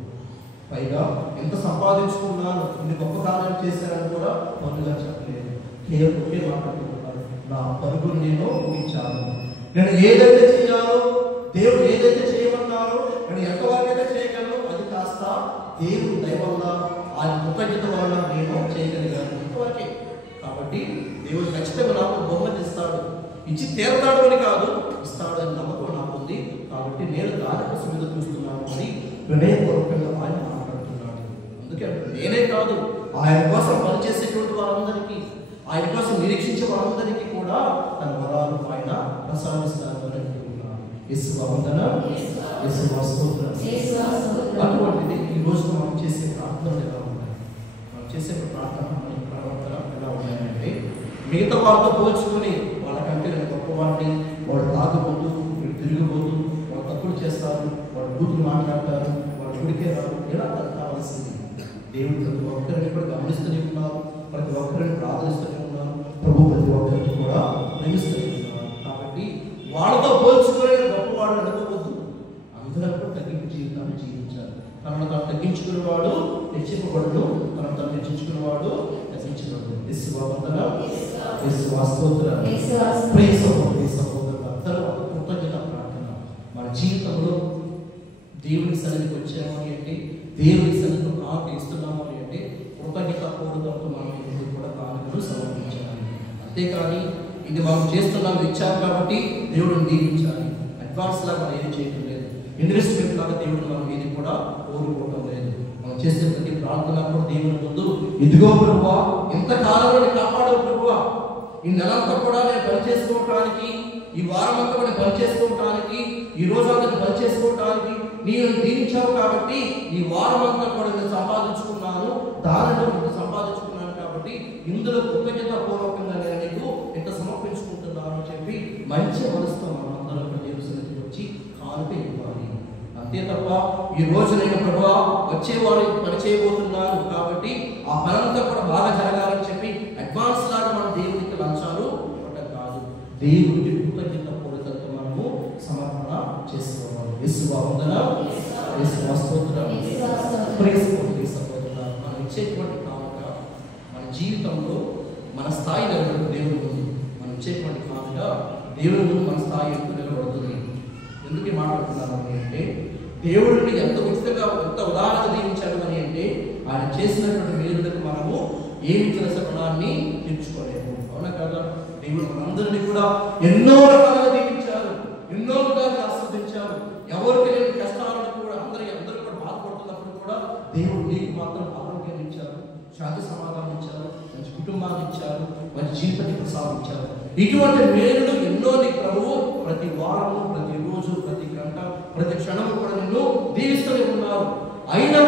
పైగా ఎంత సంపాదించుకున్నాను, ఇన్ని గొప్ప కార్యాలు చేశారని కూడా పౌలు గారు చెప్పలేదు. కేవలం ఒకే మాట్లాడుతున్నారు, నా పరుగులు నేను ఊహించాను, నేను ఏదైతే చేయాలో, దేవుడు ఏదైతే చేయమన్నారో, నేను ఎంతవరకు అయితే చేయగలను అది కాస్త దేవుడు దయ వల్ల, ఆయన కృతజ్ఞత వల్ల నేను చేయగలిగాను ఇంతవరకే. కాబట్టి దేవుడు ఖచ్చితంగా నాకు బహుమతి ఇస్తాడు, ఇచ్చి తీరతాడు అని కాదు, ఇస్తాడు అని నమ్మకం నాకు ఉంది. కాబట్టి నేను దానికోసం మీద చూస్తున్నాను అని వినయపూర్వకంగా ఆయన మాట్లాడుతున్నాడు. అందుకే నేనే కాదు, ఆయన కోసం పనిచేసేటువంటి వారందరికీ, ఆయన కోసం నిరీక్షించే వారందరికీ కూడా తన వరాలు ఆయన ప్రసాదిస్తారు అని అంటున్నాడు. యేసు వందనం, యేసు స్తోత్రం. అటువంటిది ఈ రోజు మనం చేసే ప్రార్థనలు ఎలా ఉన్నాయి, మనం చేసే ప్రార్థన మన ప్రవర్తన ఎలా ఉన్నాయంటే మిగతా వాళ్ళతో పోల్చుకొని వాళ్ళకంటే నేను గొప్పవాడిని, వాళ్ళు తాగుబోతూ, వీళ్ళు తిరిగిపోతూ, వాళ్ళు తప్పులు చేస్తారు, వాళ్ళు బూతులు మాట్లాడతారు, వాళ్ళు గుడికే రాదు, ఎలా కావాల్సింది. దేవుడు ప్రతి ఒక్కరిని కూడా గమనిస్తూనే ఉన్నారు, ప్రతి ఒక్కరిని ప్రార్థిస్తూనే ఉన్నారు, ప్రభు ప్రతి ఒక్కరిని కూడా ప్రేమిస్తూనే ఉన్నారు. కాబట్టి వాళ్ళతో పోల్చుకునే గొప్పవాడు అనుకోవద్దు, అందరూ కూడా తగ్గింపు జీవితాన్ని జీవించాలి. తనను తాను తగ్గించుకునేవాడు హెచ్చింపబడును, తనను తాను హెచ్చించుకునేవాడు హెచ్చించబడును. యేసు వందనం, యేసు స్తోత్రం. ప్రియ సహోదరి సహోదరులారా, దేవుని సన్నిధికి వచ్చాము అని అంటే, దేవుని సన్నిధిలో కానుక ఇస్తున్నాము అని అంటే కృతజ్ఞత పూర్వకంతో మనం ఎప్పుడు కూడా కానుకలు సమర్పించాలి. అంతేకాని ఇది మనం చేస్తున్నాము, ఇచ్చాము కాబట్టి దేవుడిని దీవించాలి అడ్వాన్స్ లాగా మనం ఏది చేయడం లేదు. ఇన్వెస్ట్మెంట్ లాగా దేవుడు మనం ఏది కూడా కోరుకోవడం లేదు. మనం చేసే ప్రతి ప్రార్థన కూడా దేవుని ముందు, ఇదిగో ప్రభువా ఇంతకాలంలో కాపాడవు ప్రభువా, ఈ నెలంతా కూడా నేను పనిచేసుకోవటానికి, ఈ వారం అంతా కూడా పనిచేసుకోవటానికి, ఈ రోజంతా పనిచేసుకోవటానికి నేను దీవించావు కాబట్టి ఈ వారం అంతా కూడా నేను సంపాదించుకున్నాను, దానిలో ఇంత సంపాదించుకున్నాను కాబట్టి ఇందులో కృతజ్ఞత పూర్వకంగా నేను నీకు ఇంత సమర్పించుకుంటున్నాను అని చెప్పి మంచి మనసుతో మనం అందరం దేవుని సన్నిధికి వచ్చి కానుక ఇవ్వాలి. అంతే తప్ప ఈ రోజు నేను ప్రభువా వచ్చేవారు పని చేయబోతున్నారు కాబట్టి ఆ పనంతా కూడా బాగా జరగాలని చెప్పి అడ్వాన్స్ లాగా మనం దేవునికి లంచాలు ఇవ్వటం కాదు. దేవుడికి కృతజ్ఞత పూర్వకంతో మనము సమర్పణ చేసుకోవాలి. యేసు బాగుందనా, యేసు స్తోత్రం. మనం ఇచ్చేటువంటి కానుక మన జీవితంలో మన స్థాయి నిలబడుతుంది. దేవుని ముందు మనం ఇచ్చేటువంటి కానుక దేవుని ముందు మన స్థాయి ఎందుకు నిలబడుతుంది? ఎందుకు మాట్లాడుతున్నాను అని అంటే, దేవుడిని ఎంత ఉచితంగా ఎంత ఉదాహరణ దీవించాడు అని అంటే ఆయన చేసినటువంటి మేలులకు మనము ఏమి చేసే రుణాన్ని తీర్చుకోలేము. అవునా కదా? దేవుడు మనందరినీ కూడా ఎన్నో రకాలుగా దీవించారు, ఎన్నో విధాలుగా ఆస్వాదించారు. ఎవరికి లేని కష్టాలను కూడా అందరూ కూడా బాధపడుతున్నప్పుడు కూడా దేవుడు నీకు మాత్రం ఆరోగ్యాన్ని ఇచ్చారు, శాంతి సమాధానం ఇచ్చారు, మంచి కుటుంబాన్ని ఇచ్చారు, మంచి జీవితాన్ని ప్రసాదించారు. ఇటువంటి మేలులు ఎన్నో నీ ప్రభువు ప్రతి వారము, ప్రతి రోజు, ప్రతి గంట, ప్రతి క్షణము కూడా నిన్ను దీవిస్తూనే ఉన్నారు. అయినా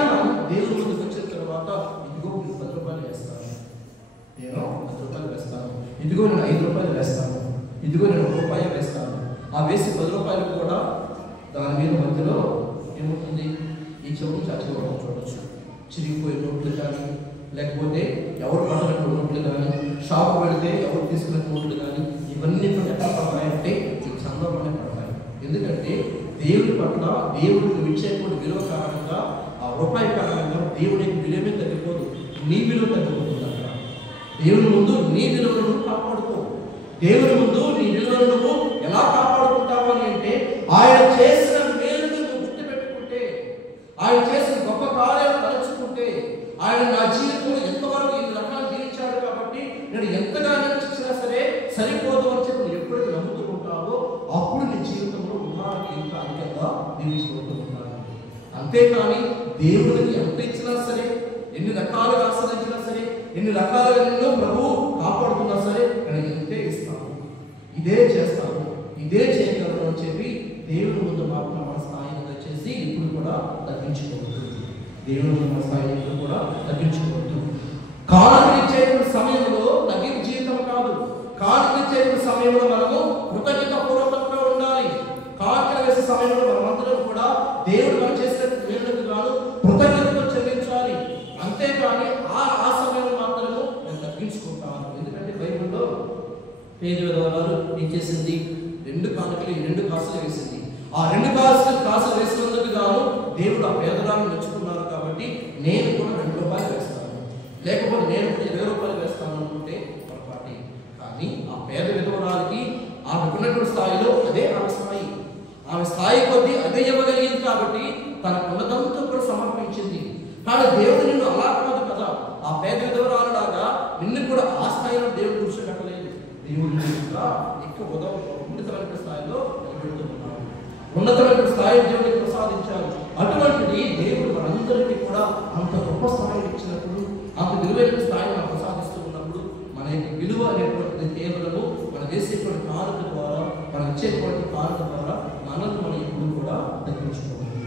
దేవుని ముందుకు వచ్చిన తర్వాత ఇదిగో నేను 10 రూపాయలు వేస్తాను, నేను 10 రూపాయలు వేస్తాను, ఇదిగో నేను 5 రూపాయలు వేస్తాను, ఇదిగో నేను 1 రూపాయలు వేస్తాను. ఆ వేసి 10 రూపాయలు కూడా దాని మీద మధ్యలో ఏమవుతుంది? ఈ చెవులు చచ్చిపోవడం చూడవచ్చు. చిరిగిపోయే నోట్లు కానీ, లేకపోతే ఎవరు పడినట్టు నోట్లు కానీ, షాపు పెడితే ఎవరు తీసుకున్న నోట్లు కానీ, ఇవన్నీ కూడా ఎట్లా పడతాయంటే ఈ చంద్రమనే పడతాయి. ఎందుకంటే దేవుడి పట్ల దేవుడికి ఇచ్చేటువంటి విలువ కారణంగా, ఆ రూపాయి కారణంగా దేవుడికి విలువే తగ్గిపోదు, నీ విలువ తగ్గిపోతుంది. అక్కడ దేవుని ముందు నీ విలువలను కాపాడుకో. దేవుని ముందు నీ విలువలను నువ్వు ఎలా కాపాడుకుంటావు అని అంటే, ఆయన చేసిన మేలును నువ్వు గుర్తుపెట్టుకుంటే, ఆయన చేసిన గొప్ప కార్యాలు తలుచుకుంటే, ఆయన నా జీవితంలో ఎంతవరకు ఈ రకాలు జీవించాడు కాబట్టి నేను ఎంతగా నిరీక్షించినా సరే సరిపోదు అని చెప్పి నువ్వు ఎప్పుడైతే నమ్ముతుంటావో అప్పుడు నీ జీవితంలో ఉదాహరణకి ఇంకా అధికంగా నిరీక్షిస్తూ ఉంటాను. అంతేకాని దేవుడికి ఎంత ఇచ్చినా సరే, ఎన్ని రకాలుగా ఆస్వాదించినా సరే, ఎన్ని రకాలుగా నిన్ను ప్రభువు కాపాడుతున్నా సరే నేను ఇంతే ఇస్తాను, ఇదే చేస్తాను, ఇదే చేయగలను అని చెప్పి దేవుని ముందు మాత్రం మన స్థాయిని దయచేసి ఇప్పుడు కూడా తగ్గించుకోవద్దు. దేవుని ముందు మన స్థాయిని ఇప్పుడు కూడా తగ్గించుకోవద్దు. కానుకలిచ్చే సమయంలో తగ్గింపు జీవితం కాదు. కానుకలిచ్చే సమయంలో మనము కృతజ్ఞత పూర్వకంగా ఉండాలి. కానుకలు వేసే సమయంలో మనమందరం కూడా దేవుడు మనం చేసిన మేలులకు గాను కృతజ్ఞతతో చెల్లించాలి. అంతేకాని ఆ సమయంలో మాత్రము నేను తగ్గించుకుంటాను. ఎందుకంటే బైబిల్లో పేద విధవరాలు ఏం చేసింది? 2 కానుకలు 2 కాసులు వేసింది. ఆ 2 కాసులు వేసినందుకు గాను దేవుడు ఆ పేదరాలను మెచ్చుకున్నారు కాబట్టి నేను కూడా 2 రూపాయలు వేస్తాను, లేకపోతే నేను కూడా 20 రూపాయలు వేస్తాను అనుకుంటే పొరపాటి. కానీ ఆ పేద విధవరాలకి ఆమె ఉన్నటువంటి స్థాయిలో అదే ఆమె స్థాయి కొద్దీ అదే ఇవ్వగలిగింది కాబట్టి తన ఉన్నతంతో కూడా సమర్పించింది. కానీ దేవుడు నిన్ను అలా కాదు కదా, ఆ పేద విధవరాలులాగా నిన్ను కూడా ఆ స్థాయిలో దేవుడు కూర్చోబెట్టలేదు. దేవుడు ఇంకా ఎక్కువ ఉన్నతమైన స్థాయిలో నిలబెడుతున్నాడు. ఉన్నతమైన స్థాయి దేవుడికి ప్రసాదించారు. అటువంటిది దేవుడు మనందరికీ కూడా అంత గొప్ప స్థాయిని ఇచ్చినప్పుడు, అంత విలువైన స్థాయిని మనం ప్రసాదిస్తూ ఉన్నప్పుడు మన యొక్క విలువ అనేటువంటిది కేవలము మన వేసేటువంటి కానుక ద్వారా, మనం ఇచ్చేటువంటి కానుక ద్వారా మనల్ని మనం ఎప్పుడు కూడా తగ్గించుకోవాలి.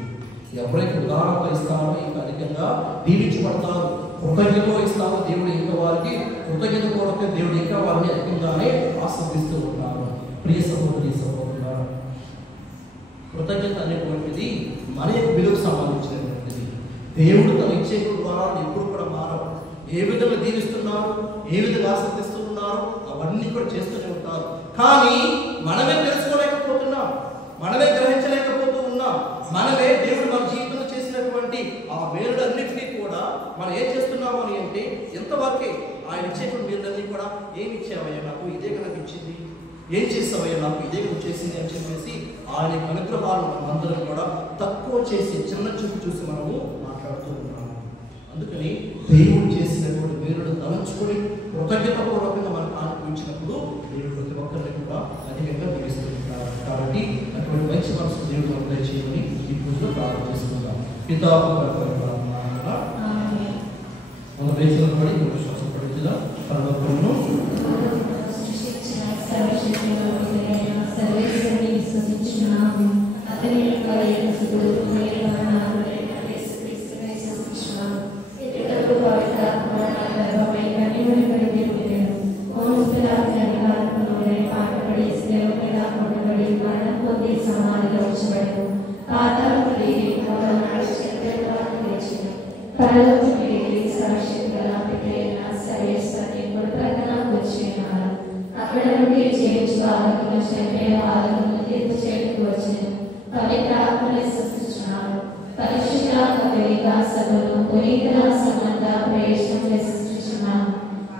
ఎవరైతే ఉదాహరణతో ఇస్తారో ఇంకా అధికంగా దీవించబడతారు. కృతజ్ఞతతో ఇస్తారో దేవుడు ఇంకా వారికి కృతజ్ఞత కోరితే దేవుడు ఇంకా వారిని అధికంగానే ఆస్వాదిస్తూ ఉంటారు. ప్రియ సహోదరి సహోదరులారా, కృతజ్ఞత అనేటువంటిది మన యొక్క విలువకు సంబంధించినటువంటిది. దేవుడు తను ఇచ్చే ద్వారా ఎప్పుడు కూడా మారవు. ఏ విధంగా దీవిస్తున్నారు, ఏ విధంగా ఆస్వాదిస్తూ ఉన్నారు అవన్నీ కూడా చేస్తూనే ఉంటారు. కానీ మనమే తెలుసుకోలేకపోతున్నాం, మనమే గ్రహించలేకపోతూ ఉన్నాం. మనమే దేవుడు మన జీవితంలో చేసినటువంటి ఆ మేలులన్నింటినీ కూడా మనం ఏం చేస్తున్నాము అని అంటే, ఎంతవరకే ఆయన ఇచ్చేటువంటి మేలులన్నీ కూడా ఏమి ఇచ్చావయ్యా నాకు, ఇదే కనుక ఇచ్చింది, ఏం చేసావయ్యా, నాకు ఇదే చేసింది అని చెప్పేసి ఆయన అనుగ్రహాలు మనందరం కూడా తక్కువ చేసి చిన్న చూపు చూసి మనము మాట్లాడుతూ ఉన్నాము. అందుకని దేవుడు చేసినటువంటి మేలును తలంచుకొని కృతజ్ఞతాపూర్వకంగా మనకు అనుభవించినప్పుడు దేవుడు ప్రతి ఒక్కరిని కూడా అధికంగా దీవిస్తుంటారు. కాబట్టి అటువంటి మంచి మనసు దేవుడు మనకు దయచేయమని ఈ పూజలో ప్రార్థన చేసుకుందాం. పితా మన దేశంలో పడి విశ్వాసపడుతుందా పరలోకమును అక్కడ నుండి చేయించు ఆలోచన చెప్పే ఆలోచన తీర్పు చేయడానికి వచ్చిన పవిత్ర ఆత్మని సృష్టించున్నాడు. పరిశుద్ధాత్మ వికాసమును పునీతుల సంబంధ ప్రవేశం సృష్టించున్నాను.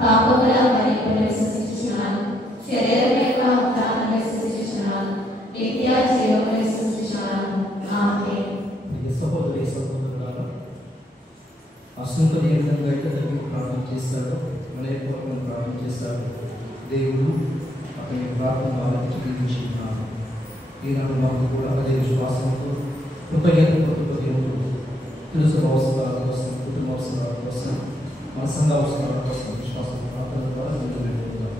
పాపముల మరింపుని సృష్టించున్నాను. శరీరం యొక్క ఉత్థానాన్ని సృష్టించున్నాను. నిత్య జీవముని సృష్టించున్నాను. ఆమేన్. సహోదరి సహోదరులారా, అసంతని ఏ విధంగా అయితే దేవుడు ప్రార్థన చేస్తాడో వినయపూర్వకంగా ప్రార్థన చేస్తాడు. దేవుడు అతని ప్రార్థన ఆలకించి దీవించుకున్నాడు. ఈనాడు మనకు కూడా అదే విశ్వాసంతో కృతజ్ఞతతో దేవుడు తెలుసుకున్న అవసరాల కోసం, కుటుంబ అవసరాల కోసం, మన సంఘ అవసరాల కోసం విశ్వాసం ప్రార్థన ద్వారా ముందుకు వెళ్ళిపోతాం.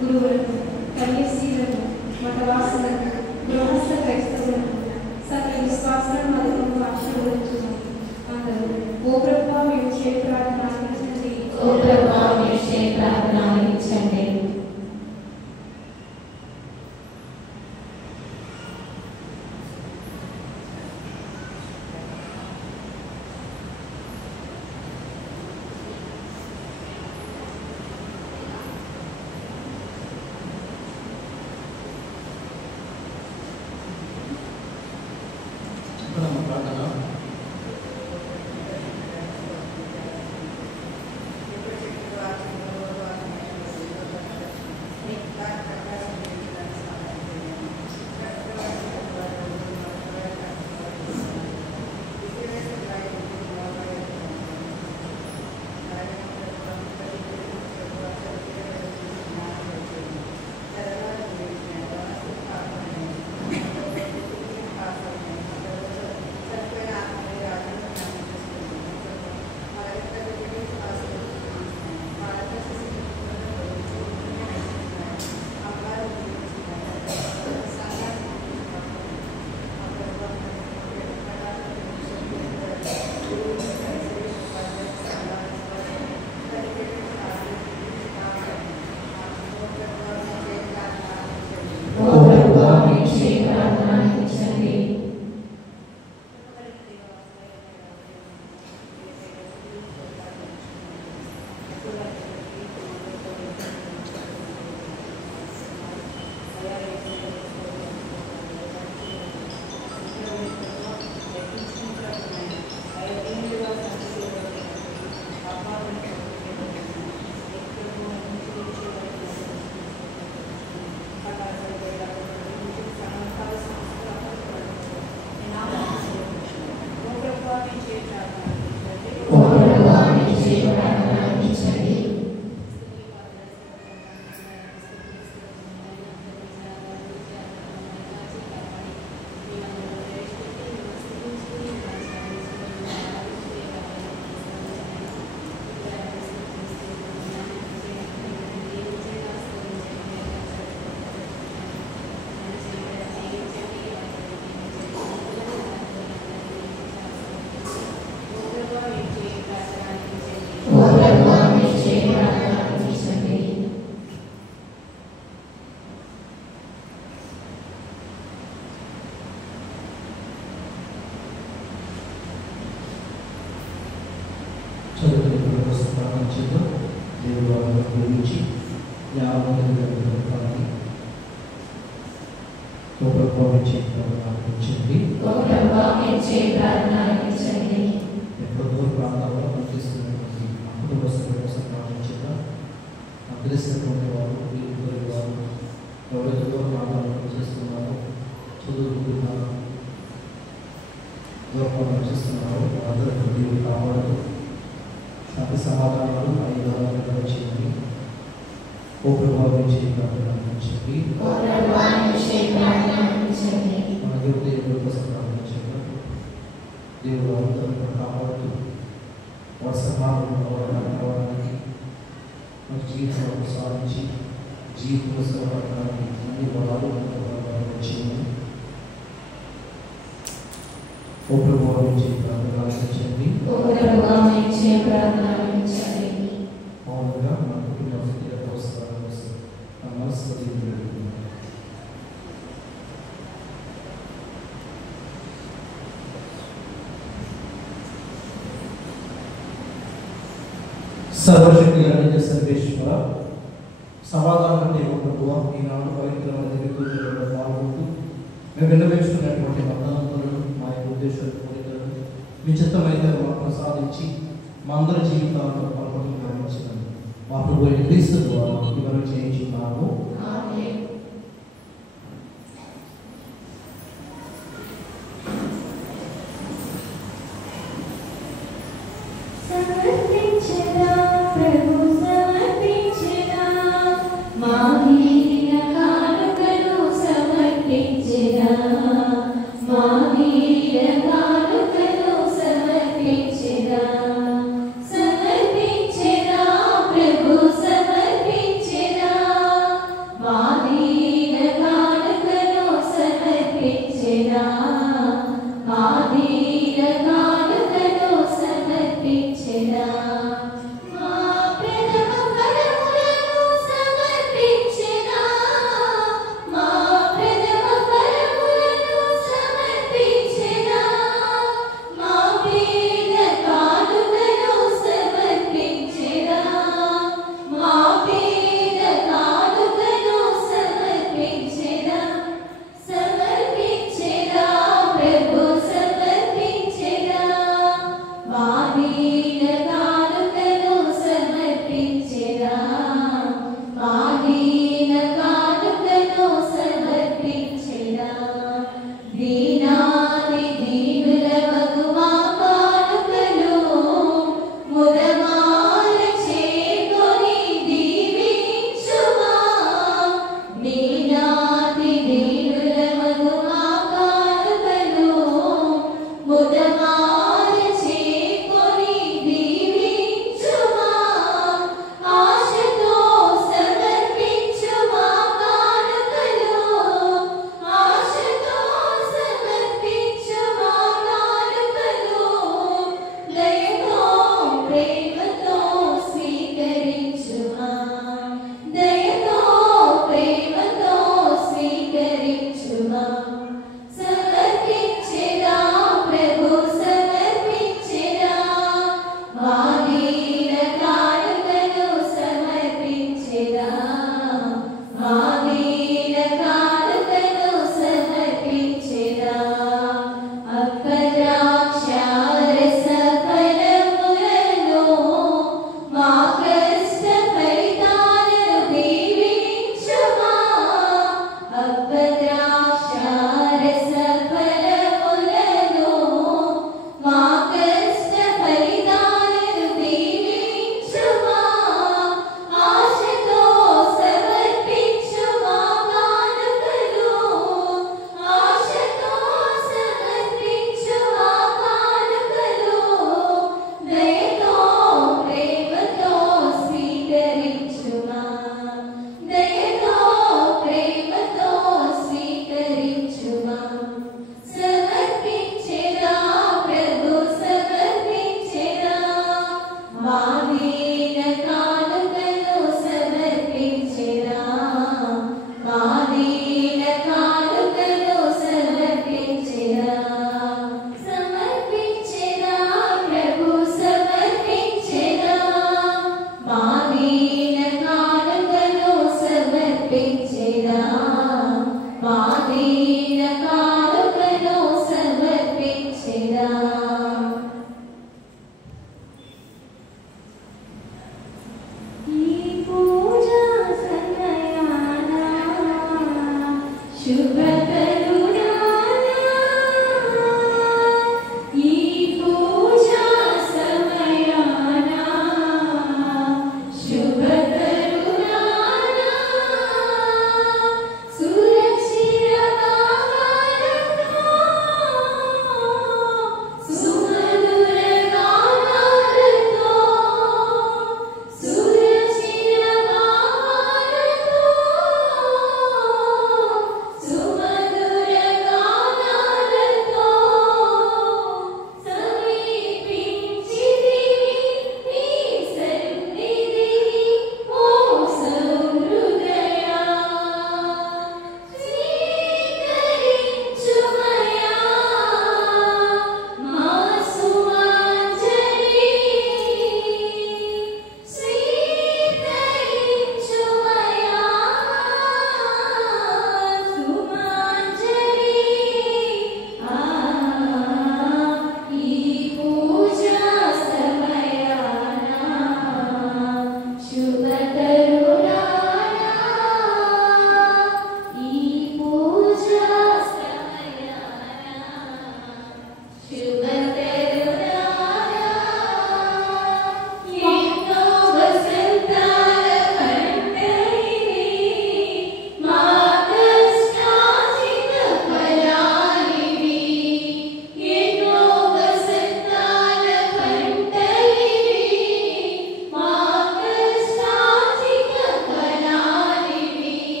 గురువులకు, కన్యశ్రీలకు, మఠవాసులకు, గృహస్థ క్రైస్తవులకు, సకల విశ్వాసులను మధురము ఆశీర్వదించును. అందరూ ఓ ప్రభువా మేము చేయ ప్రార్థన ఆలకించండి. ఓ ప్రభువా మీరు చేయ ప్రార్థన ఆలకించండి. ప్రార్థన ఓ ప్రభువా మీ చేయి ప్రార్థన ఆలకించండి. ఓ ప్రభువా మీ చేయి ప్రార్థన ఆలకించండి. ఎక్కడో దూర ప్రాంతాల్లో పనిచేస్తున్నటువంటి మా కుటుంబ సభ్యుల కోసం ప్రార్థించగా తెలిసినటువంటి వారు వీరి వారు ఎవరైతే దూర ప్రాంతాల్లో పనిచేస్తున్నారో చదువుకుంటున్నారో దూరంలో పనిచేస్తున్నారో వారందరికీ దేవుడు కాపాడుతూ శాంతి సమాధానాలు ఐదారు చేయండి. ఓ ప్రభువా మీ చేయి ప్రార్థన ఆలకించండి. ఓ ప్రభువా మీ చేయి ప్రార్థన ఆలకించండి. మన దేవుడి కోసం ప్రార్థించగా దేవుడు అందరూ కాపాడుతూ వారి సమాధానం కావడానికి మన జీవితంలో సాధించి జీవితంలో సమాధానానికి అన్ని వరాలు చేయండి. ఓ ప్రభువా మీ చేయి ప్రార్థన ఆలకించండి. ఓ ప్రభువా మీ చేయి ప్రార్థన ఆలకించండి. మౌనంగా మన కుటుంబ వ్యక్తిగత అవసరాల కోసం మన మనసులో దేవుడు పెడుతున్నాం. సర్వశక్తి గణిత సర్వేశ్వర సమాధానం అంటే ఒక ప్రభువా ఈనాడు పవిత్రమైన దివ్యపూజలలో పాల్గొంటూ మేము విన్నవించుకున్నటువంటి వర్తమానాలను మా యొక్క ఉద్దేశాలు కోరికలను మీ చిత్తమైతే మాకు ప్రసాదించి మా అందరి జీవితాలను పలుపటి గమనించడం మా ప్రభు అయిన క్రీస్తు ద్వారా ఇవన్నీ చేయించున్నాము. ఆమేన్. సమర్పించదా ప్రభు సమర్పించదా మా వీర కానుకలు సమర్పించదా మా వీర కానుకలు సమర్పించదా సమర్పించదా ప్రభు సమర్పించదా మా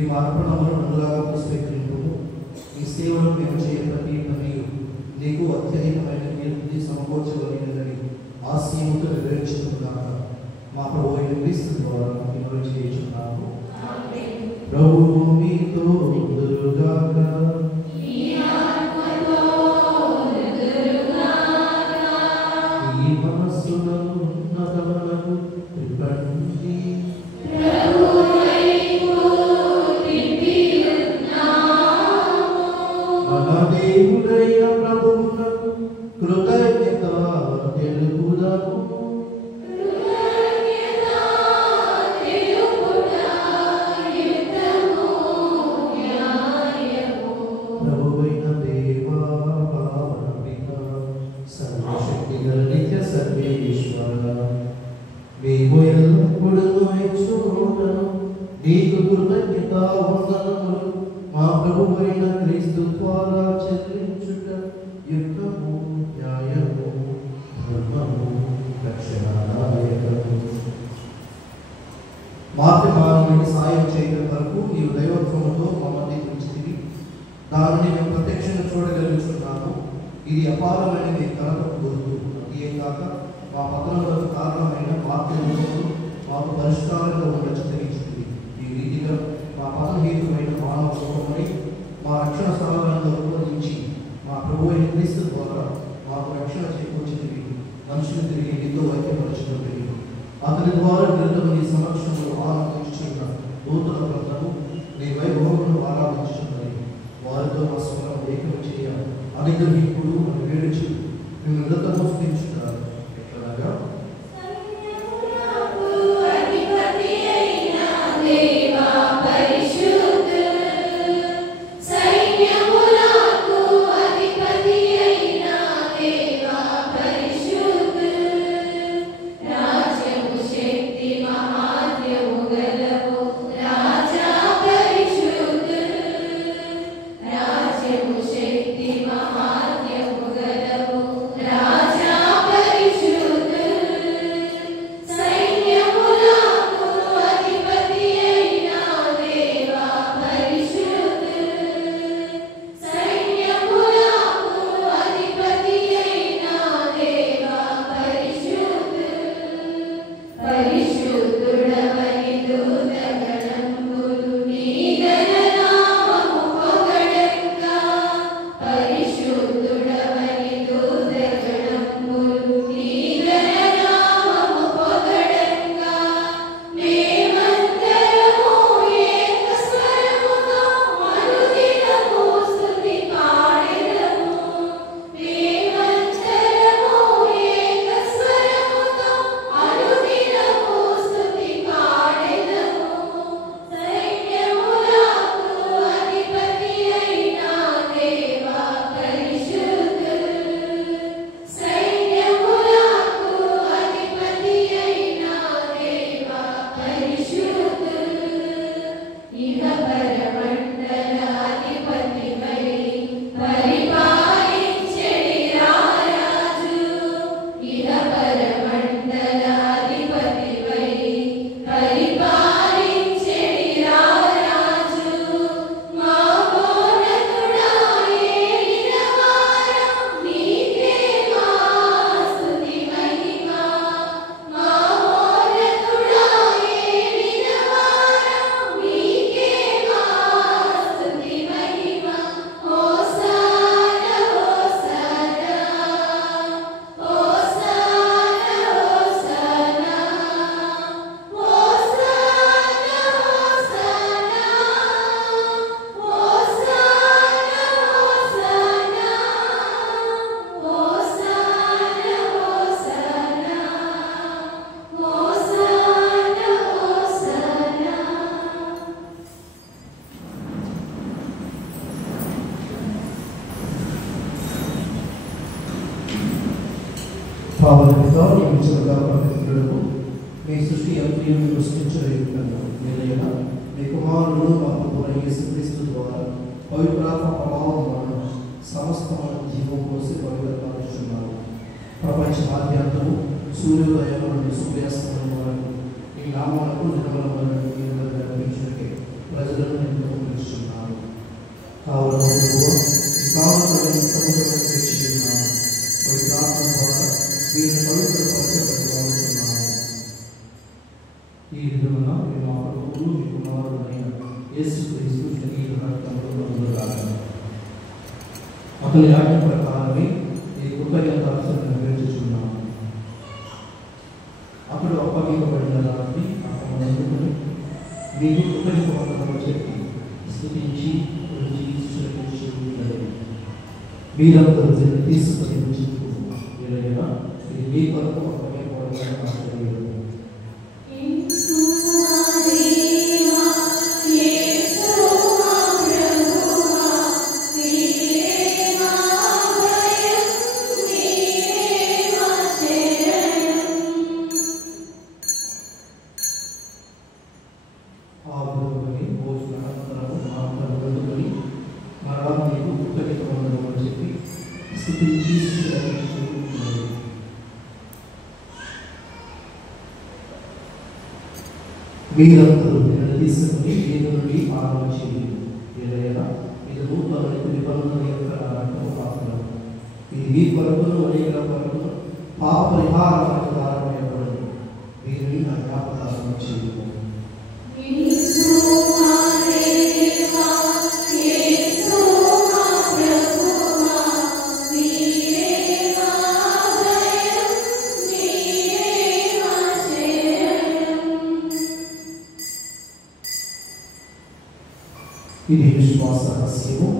ఈ మార్పణములను అనురాగంతో స్వీకరింపు. ఈ సేవలు మేము చేయ ప్రతి పని నీకు అత్యధికమైన కీర్తి సమకూర్చగలిగినదని ఆశయంతో వివరించుకున్నాక మా ప్రభు అయిన క్రీస్తు ద్వారా మేము చేయించున్నాము. ప్రభువు మీతో ఉండుగాక. ఈ మనస్సులను ఉన్నతములకు త్రిప్పండి. మన దేవుడైన ప్రభువునకు కృతజ్ఞత తెలుపుదాము. ప్రభువైన దేవా పావన పితా సర్వశక్తిగల నిత్య సర్వేశ్వర, మేము ఎల్లప్పుడూ ఇచ్చుకొనుటను నీకు కృతజ్ఞత వందనములు మా ప్రభువైన క్రీస్తు ద్వారా చెల్లించుట యుక్తము, న్యాయము, ధర్మము, రక్షణాదాయకము. మార్గమానవునికి సాయం చేయడం వరకు నీవు దైవత్వముతో మమ్మల్ని ఉంచితివి. దానిని మేము ప్రత్యక్షంగా చూడగలుగుతున్నాము. ఇది అపారమైన నీ కలపకు గుర్తు. అదే కాక మా పతనములకు కారణమైన మార్గములు మాకు పరిష్కారంగా ఉండచింది. ఈ రీతిగా మా పతనహేతుమైన మానవ రూపమై మా రక్షణ స్థలాలను రూపొందించి మా ప్రభు అయిన క్రీస్తు ద్వారా మాకు రక్షణ చేకూర్చినవి. మనుషులు తిరిగి నీతో ఐక్యపరచినవి. అతని ద్వారా నిరంతరం సమక్షంలో ఆరాధించుచున్న దూతల బృందము నీ వైభవమును ఆరాధించుచున్నది. వారితో మా స్వరం ఏకం చేయ అనుగ్రహింపుడు అని వేడుచు మేము నిరంతరం స్తుతించుతారు. ఎట్లనగా పావనముగా నిలిచిన పరిస్థితులకు మీ సృష్టి అంత్యం సృష్టించలేకుండా మీరైనా మీ కుమారుడు మా ప్రభువైన యేసుక్రీస్తు ద్వారా పవిత్రాత్మ ప్రభావం వలన సమస్తమైన జీవం పోసి పవిత్రపరుచున్నారు. ప్రపంచ ఆద్యంతము సూర్యోదయం నుండి సూర్యాస్తమయం వరకు ఈ నామాలకు నిర్మలమైన నడిపించడానికి ప్రజల ప్రజలను ఎంతో పిలుస్తున్నాను. కావున సముద్రం తెచ్చి ఉన్నాను. ప్రార్థన ద్వారా వీరిని పవిత్ర పరిచయపడుతున్నాను. ఈ విధముగా మేము మా ప్రభువును మీ కుమారుడైన యేసుక్రీస్తు శరీర రక్తములు పొందుతాము. అతని ఆజ్ఞ ప్రకారమే ఈ కృతజ్ఞతార్చన నెరవేర్చుచున్నాము. అతడు అప్పగింపబడిన రాత్రి అతను అందుకుని మీకు కృతజ్ఞత వందనములు చెప్పి స్తుతించి రుచి శ్రమించి మీరందరూ తీసుకొని ఇలా ఇది మీ కొరకు అప్పగింపబడిన నా శరీరం. మీరందరూ నేను తీసుకుని దీని నుండి ఆరంభం చేయండి. ఏదైనా ఇది నూతన నిబంధన యొక్క రక్తము పాత్ర. ఇది మీ కొరకును అనేక కొరకును పాప పరిహారాలకు కారణమైనప్పుడు వీరిని నా జ్ఞాపకాలను చేయండి. ఇది విశ్వాస రహస్యము.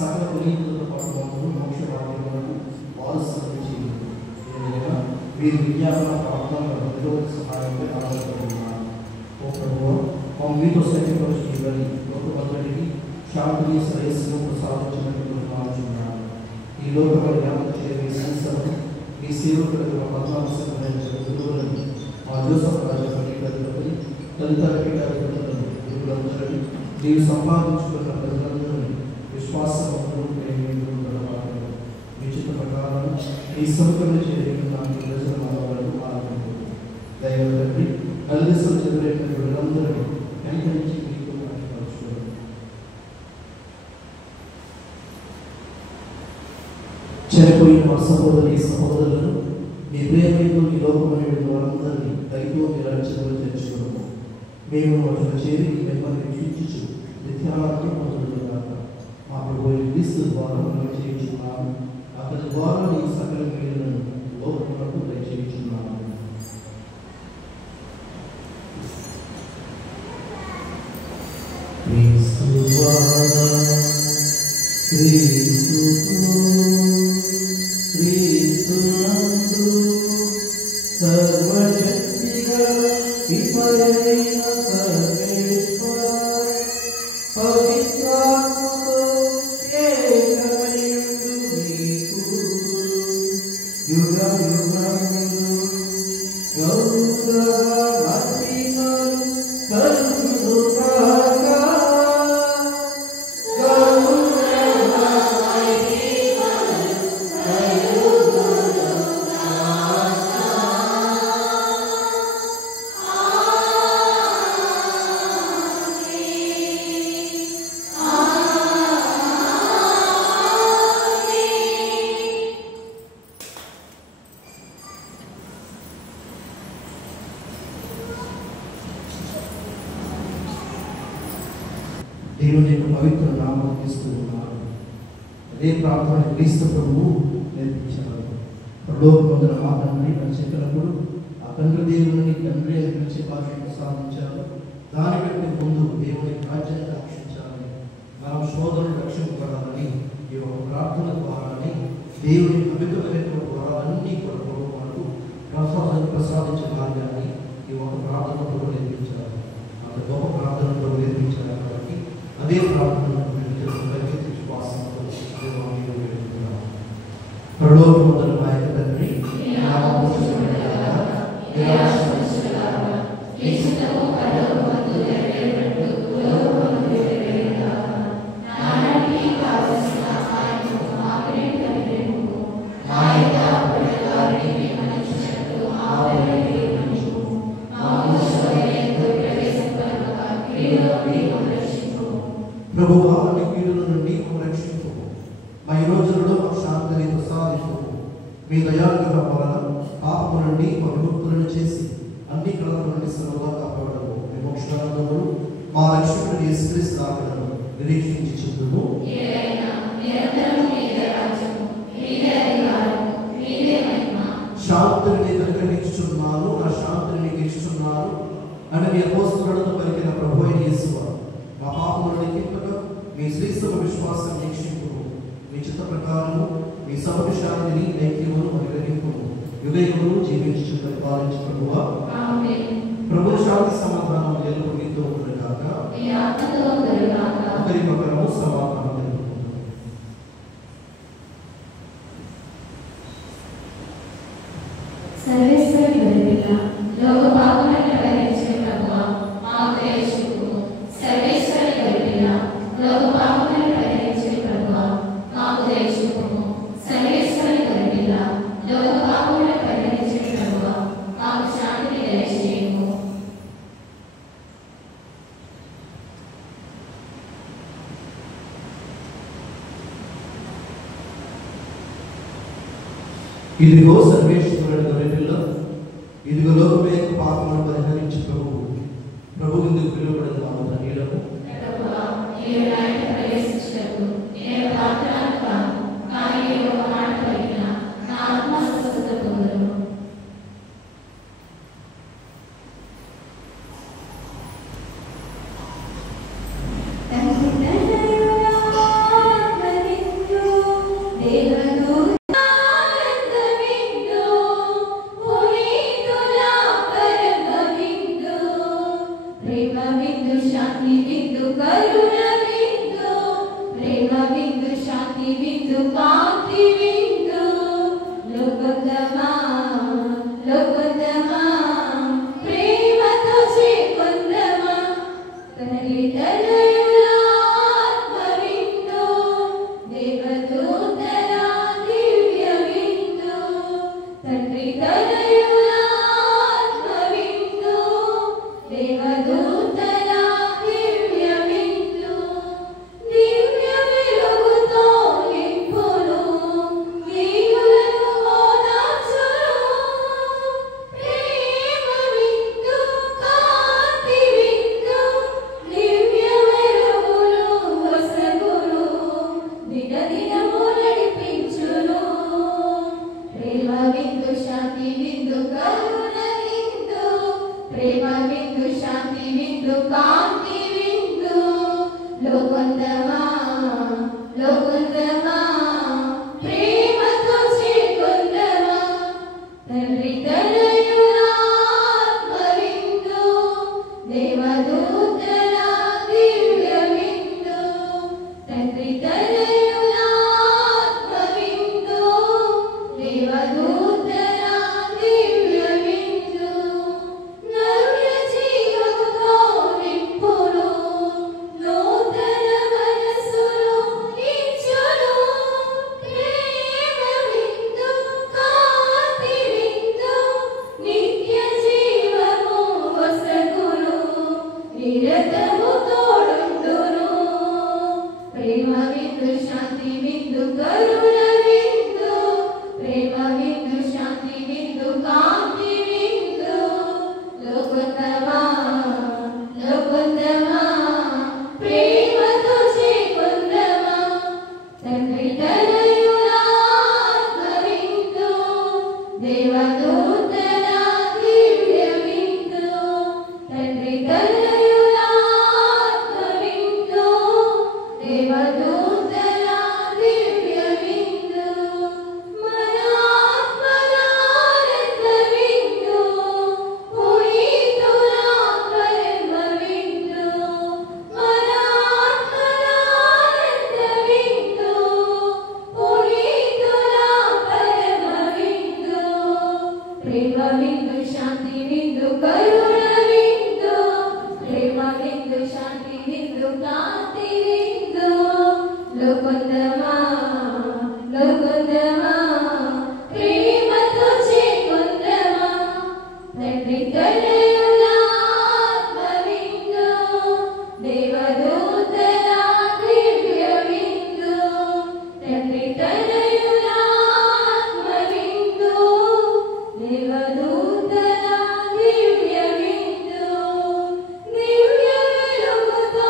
సకల పునీతులతో పాటు మోక్ష భాగ్యములకు వారసులను చేయండి. వీరి విజ్ఞాపన ప్రార్థనలో సహాయంపై ఆధారపడుతున్నారు. ఓ ప్రభువా, మా మీతో సైన్యపరుచుని లోకమంతటికి శాంతిని శ్రేయస్సును ప్రసాదించినట్టు భావించున్నాను. ఈ లోకంలో వ్యాప్తి చేయే సంస్థలను మీ సేవకులకు మా పద్మావసరమైన గురువులను మా జోసఫ్ రాజపల్లి ప్రజలపై తదితర పీఠాధిపతులను గురువులందరినీ నీవు సంపాదించుకున్న ప్రజలందరినీ విశ్వాసమును ప్రేమను గడపాలి. నిశ్చిత ప్రకారం ఈ సముఖంలో చేరిన నాకు ప్రజల మానవులకు ఆరంభం దైవ తండ్రి కలిదిశలు చెదిరేసిన వీళ్ళందరినీ వెంకరించి మీకు పరచుకోండి. చనిపోయిన మా సహోదరి సహోదరులను మీ ప్రేమతో ఈ లోకమైన వారందరినీ దయతో మీ రక్షణలో తెచ్చుకోవడం మేము వాటిలో చేరి మిమ్మల్ని వీక్షించు నిత్యాన్ని పొందుతున్నాక మా ప్రభు క్రీస్తు ద్వారా మనం చేయించున్నాము. అతని ద్వారా నీ సకల మేలులను లోకములకు దయచేయించున్నాము. Oh దేవుని యొక్క పవిత్ర నామం తీస్తూ ఉన్నారు. అదే ప్రార్థన క్రీస్తు ప్రభువు నేర్పించారు. పరలోకమందున మా తండ్రి అని చెప్పినప్పుడు ఆ తండ్రి దేవుని తండ్రి అని పిలిచే భాషను ప్రసాదించారు. దానికంటే ముందు దేవుని రాజ్యాన్ని రక్షించాలని, మనం శోధనను రక్షింపబడాలని ఈ యొక్క ప్రార్థన ద్వారానే దేవుని పవిత్రమైనటువంటి వరాలన్నీ కూడా ప్రభువు మనకు ప్రసాదించే మార్గాన్ని ఈ ఒక ప్రార్థన ప్రభు నేర్పించారు. అంత గొప్ప ప్రార్థన ప్రభు నేర్పించారు కాబట్టి అదే ప్రార్థన విశ్వాసంతో పరలోకమందున మా యొక్క తండ్రి ప్రభువా నీ కీడుల నుండి రక్షించు, మా ఈ రోజులలో శాంతిని ప్రసాదించు. మీ దయాగ్రహ వలన పాపము నుండి విముక్తులను చేసి అన్ని కళల నుండి సర్వదా కాపాడము. విమోక్షానందములు మా రక్షకుడు యేసుక్రీస్తు రాకడను నిరీక్షించి చెందుము. శాంతిని నీకు అనుగ్రహించుచున్నాను, నా శాంతిని నీకు ఇచ్చుచున్నాను అని మీ అపోస్తలులతో పలికిన ప్రభు అయిన యేసువా, మా పాపములను లెక్కింపగా మీ శ్రీస్తవ విశ్వాసం వీక్షింపు. మీ చిత్త ప్రకారము మీ సభకు శాంతిని ఐక్యమును అనుగ్రహింపు. యుగయుగములు జీవించు పరిపాలించు ప్రభువా. ప్రభు శాంతి సమాధానం ఎల్లప్పుడూ మీతో ఉండుగాక. ఒకరికొకరము సమాధానం తెలుపుకుందాం. సర్వేశ్వరి గరిబిల్ల లోక పాపములను పరిహరించే ప్రభువా మాకు దయచూపుము. సర్వేశ్వరి గరిబిల్ల లోక పాపములను పరిహరించే ప్రభువా మాకు దయచూపుము. సర్వేశ్వరి గరిబిల్ల లోక పాపములను పరిహరించే ప్రభువా మాకు శాంతిని దయచేయుము. ఇదిగో సర్వేశ్వరుడు గొర్రెపిల్ల, ఇదిగో లోకమే పాపములను పరిహరించు ప్రభువు. ప్రభు ఇందుకు పిలువబడిన వారు ధన్యులకు. ప్రభువా నీవు నాయన ప్రవేశించుటకు నేను పాత్రను కాను, కానీ నీవు ఒక మాట పలికిన నా ఆత్మ స్వస్థత పొందును. శాంతి దేవదూతల దివ్య విందు, తండ్రి తనయుల ఆత్మవిందు, దేవదూతల దివ్య విందు, మన ఆత్మల ఆనంద విందు, పునీతుల పరమ విందు, మన ఆత్మల ఆనంద విందు, పునీతుల పరమ విందు, ప్రేమ విందు, శాంతి విందు, కరుణ విందు, ప్రేమ విందు, శాంతి విందు, కాంతి విందు, లోకొందమా లోకొందమా ప్రేమతో చేకొందమా, తండ్రి తనయుల ఆత్మ విందు, దేవదూతల దివ్య విందు, తండ్రి తనయుల ఆత్మ విందు, దేవదూతల దివ్య విందు, దివ్య వెలుగుతో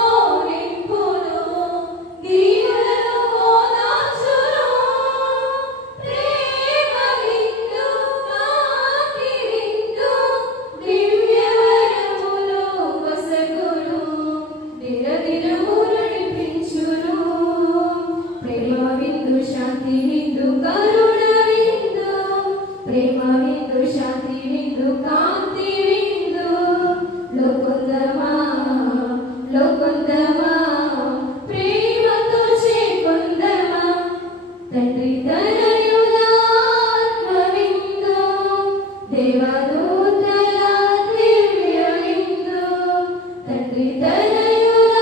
నింపును, దీవులను ఓదార్చును, ప్రేమ విందు, కాంతి విందు, దివ్య వరములు వసగును, దినదినము నడిపించును, ప్రేమ విందు, శాంతి విందు, కరుణ విందు, ప్రేమ విందు, శాంతి విందు, కాంతి విందు, లోకొందమా లోకొందమా ప్రేమతో చేకొందమా, తండ్రి తనయుల ఆత్మ విందు, దేవదూతల దివ్య విందు, తండ్రి తనయుల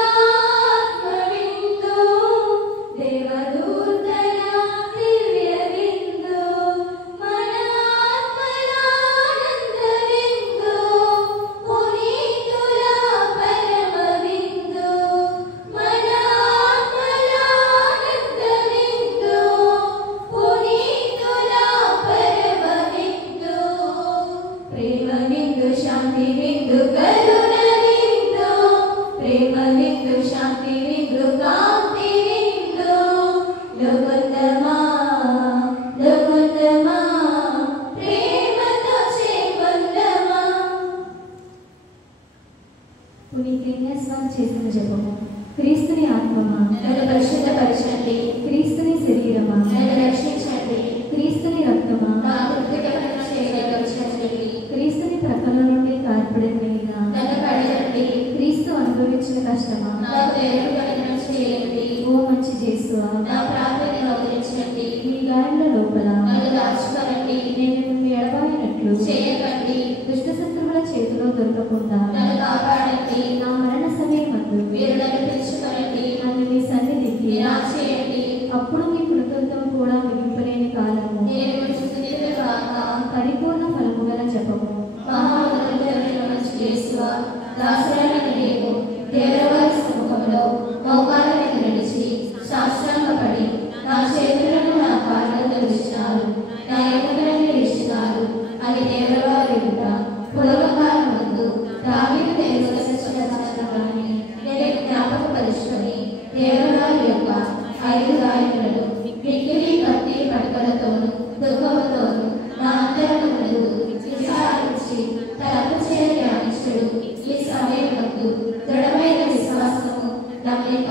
ఆత్మ విందు, దేవదూతల దివ్య విందు, మన ఆత్మల ఆనంద విందు, పునీతుల పరమ విందు, మన ఆత్మల ఆనంద విందు, పునీతుల పరమ విందు, ప్రేమ విందు, శాంతి విందు, కరుణ విందు, ప్రేమ విందు, శాంతి విందు, కాంతి విందు, లోకొందమా లోకొందమా ప్రేమతో చేకొందమా. పునీతిన్యాస్వామి చేసిన జపము. క్రీస్తుని ఆత్మమా నన్ను పరిశుద్ధపరచండి, క్రీస్తుని శరీరమా నన్ను రక్షించండి, క్రీస్తుని రక్తమా నా కృతజ్ఞతను చేయగలచండి, క్రీస్తుని ప్రక్కల నుండి కార్పడే నీగా నన్ను కడగండి, క్రీస్తు అనుభవించిన కష్టమా నాకు ధైర్యం చేయండి, ఓ మంచి యేసువా నా ప్రార్థనను ఆదరించండి, మీ గాయాల లోపల నన్ను దాచుకోనండి, నేను మీ ఎడబాయినట్లు చేయకండి, దుష్ట శత్రువుల చేతిలో దొరకకుండా నన్ను కాపాడండి, నా మరణ సమయమందు మీరు నన్ను పిలుచుకోనండి, నన్ను మీ సన్నిధికి చేయండి, అప్పుడు మీ కృతజ్ఞత కూడా ముగింపలేని కాలము నేను విడిచిపెట్టుదును గాక. పరిపూర్ణ ఫలము గల జపము. మహాగణుడైన మంచి యేసువా, దాసురాలైన నీవు దేవరవారి సముఖంలో మోకాళ్ళ మీద నిలిచి సాష్టాంగపడి నా చేతులను నా కాళ్ళతో విడిచినారు, నా ఎముకలను విడిచినారు అని దేవరవారి ఎదుట పులవకాల ముందు దావీదు దేవుని సత్యవచనాన్ని నేను జ్ఞాపకపరుచుకొని దేవరవారి యొక్క 5 గాయములను మిక్కిలి కత్తి పడకలతోను దుఃఖముతోను నా అంతరంగమునందు విచారించి తలపు చేయ ధ్యానించుడు. ఈ సమయమందు దృఢమైన విశ్వాసము, నమ్మిక,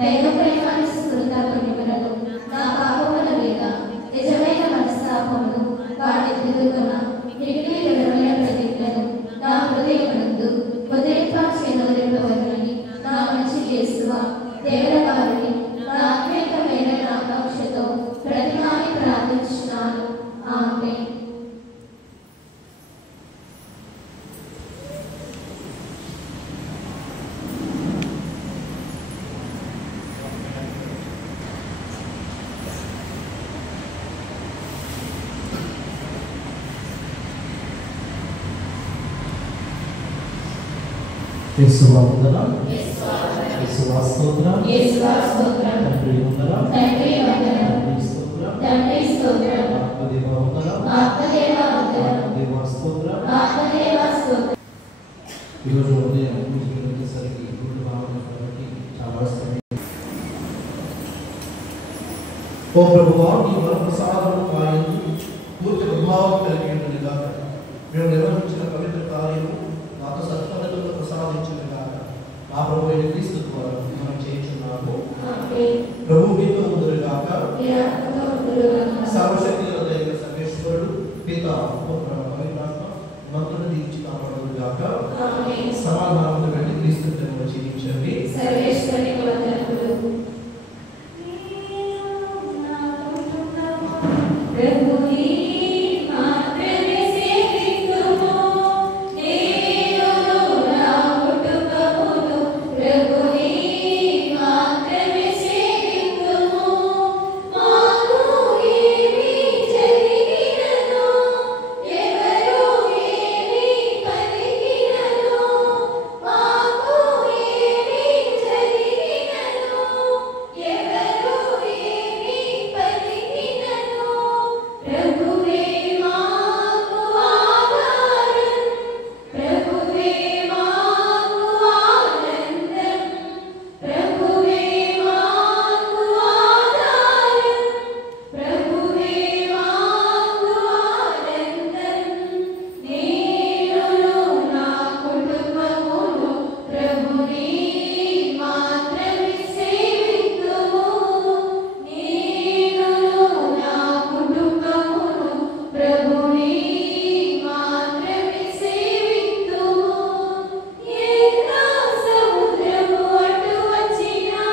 దైవ ప్రేమాన్ని స్ఫురితపడినను నా పాపముల మీద నిజమైన మనస్తాపమును వాటి తిరుగున మిగిలి వివరమైన ప్రతిజ్ఞను నా హృదయమునందు ముద్రింపవలెనని నా మంచి యేసువా, దేవుల వారిని నా ఆత్మీయమైన ఆకాంక్షతో ప్రతిమాని ప్రార్థించున్నాను. ఆమేన్. యేసువా వందనం, యేసువా స్తోత్రం, యేసువా స్తోత్రం, తండ్రి వందనం, తండ్రి వందనం, తండ్రి స్తోత్రం, తండ్రి స్తోత్రం, ఆత్మదేవ వందనం, ఆత్మదేవ వందనం, ఆత్మదేవ స్తోత్రం. ఆత్మదేవ స్తోత్రం. ఈరోజు ఉదయం పూజకి వచ్చేసరికి గుడ్డు బాగున్నటువంటి చాలా వస్తుంది. ఓ ప్రభువా, నీ వరప్రసాదము కాయని పూర్తి ప్రభావం ప్రభావం కలిగి ఉంటుంది కాక మేము నిర్వహించిన పవిత్ర కార్యము మాకు సత్ఫలితములు ప్రసాదించును కాక మా ప్రభు అయిన క్రీస్తు ద్వారా మనం చేయించున్నాము. ప్రభు మీతో ఉందురు కాక. సర్వశక్తి గల దైవ సర్వేశ్వరుడు పిత పవిత్రాత్మ మంత్రులను దీవించి కాపాడును గాక. సమాధానంతో వెళ్ళి క్రీస్తు ప్రేమలో జీవించండి. సర్వేశ్వరుని వందనములు. ప్రభుని మాత్రమే సేవింతుము, నేనును నా కుటుంబమును ప్రభుని మాత్రమే సేవింతుము. మాకు ఏమి జరిగినను, ఎవరు ఏమి పలికినను, మాకు ఏమి జరిగినను, ఎవరు ఏమి పలికినను, ప్రభువే మాకు ఆధారం, ప్రభువే మాకు ఆనందం, ప్రభువే మాకు ఆధారం, ప్రభువే మాకు ఆనందం. నేనును నా కుటుంబమును ప్రభుని మాత్రమే సేవింతుము, నేనును నా కుటుంబమును ప్రభుని మాత్రమే సేవింతుము. ఎన్న సముద్రము అడ్డు వచ్చినా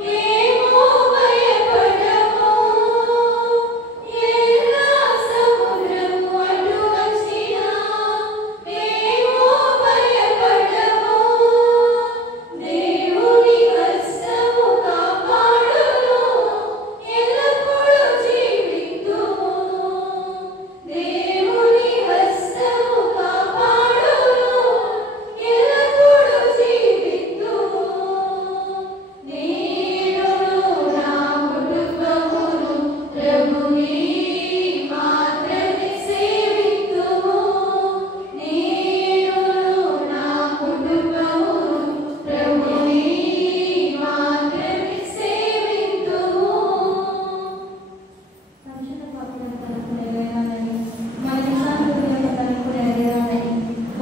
మేము భయపడము, ఎన్న సముద్రము అడ్డు వచ్చినా మేము భయపడము. దేవుని హస్తము కాపాడును, ఎల్లప్పుడూ జీవింతుము. దేవుని హస్తము కాపాడును, ఎల్లప్పుడూ జీవింతుము. నేనును నా కుటుంబమును ప్రభుని మాత్రమే సేవింతుము, నేనును నా కుటుంబమును ప్రభుని మాత్రమే సేవింతుము. పరిశుద్ధ పాత్రను తనకు నెరవేరాలని, మన నిశాంతులను తనకు నెరవేరాలని,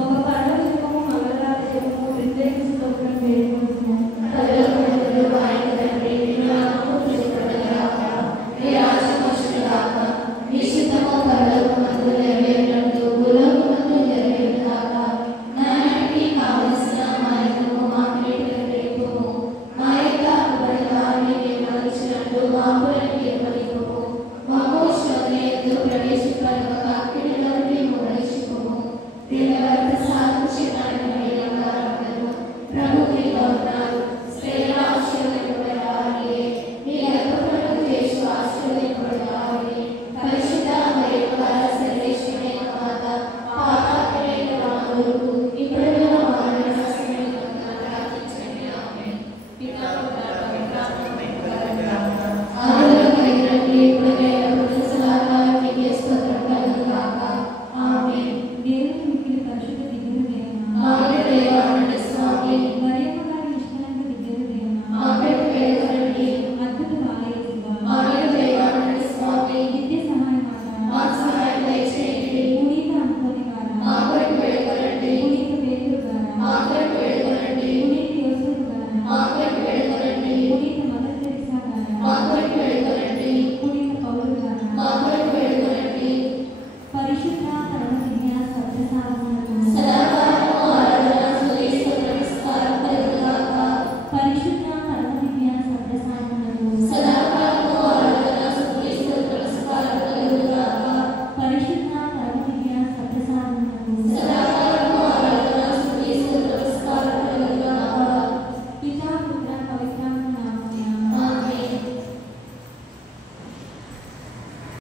ఒక పరలోకము మంగళార జపము హృదయ స్తోత్రం వేడుకుంటున్నాను. పరలోకమందు ఆయన తండ్రి, నీ నామము పూజింపబడుగాక, నీ రాజ్యం వచ్చునుగాక, నీ చిత్తము పరలోకమందు నెరవేరినట్టు భూలోకమందు నెరవేరునుగాక. నానాటికి కావలసిన మా యొక్కము మాకు నేటికి నేర్పుము, మా యొక్క అప్పుబడిన వారిని మేము మన్నించినట్టు మా అప్పులను నిర్వహింపుము. మమ్ము శోధన యందు ప్రవేశింప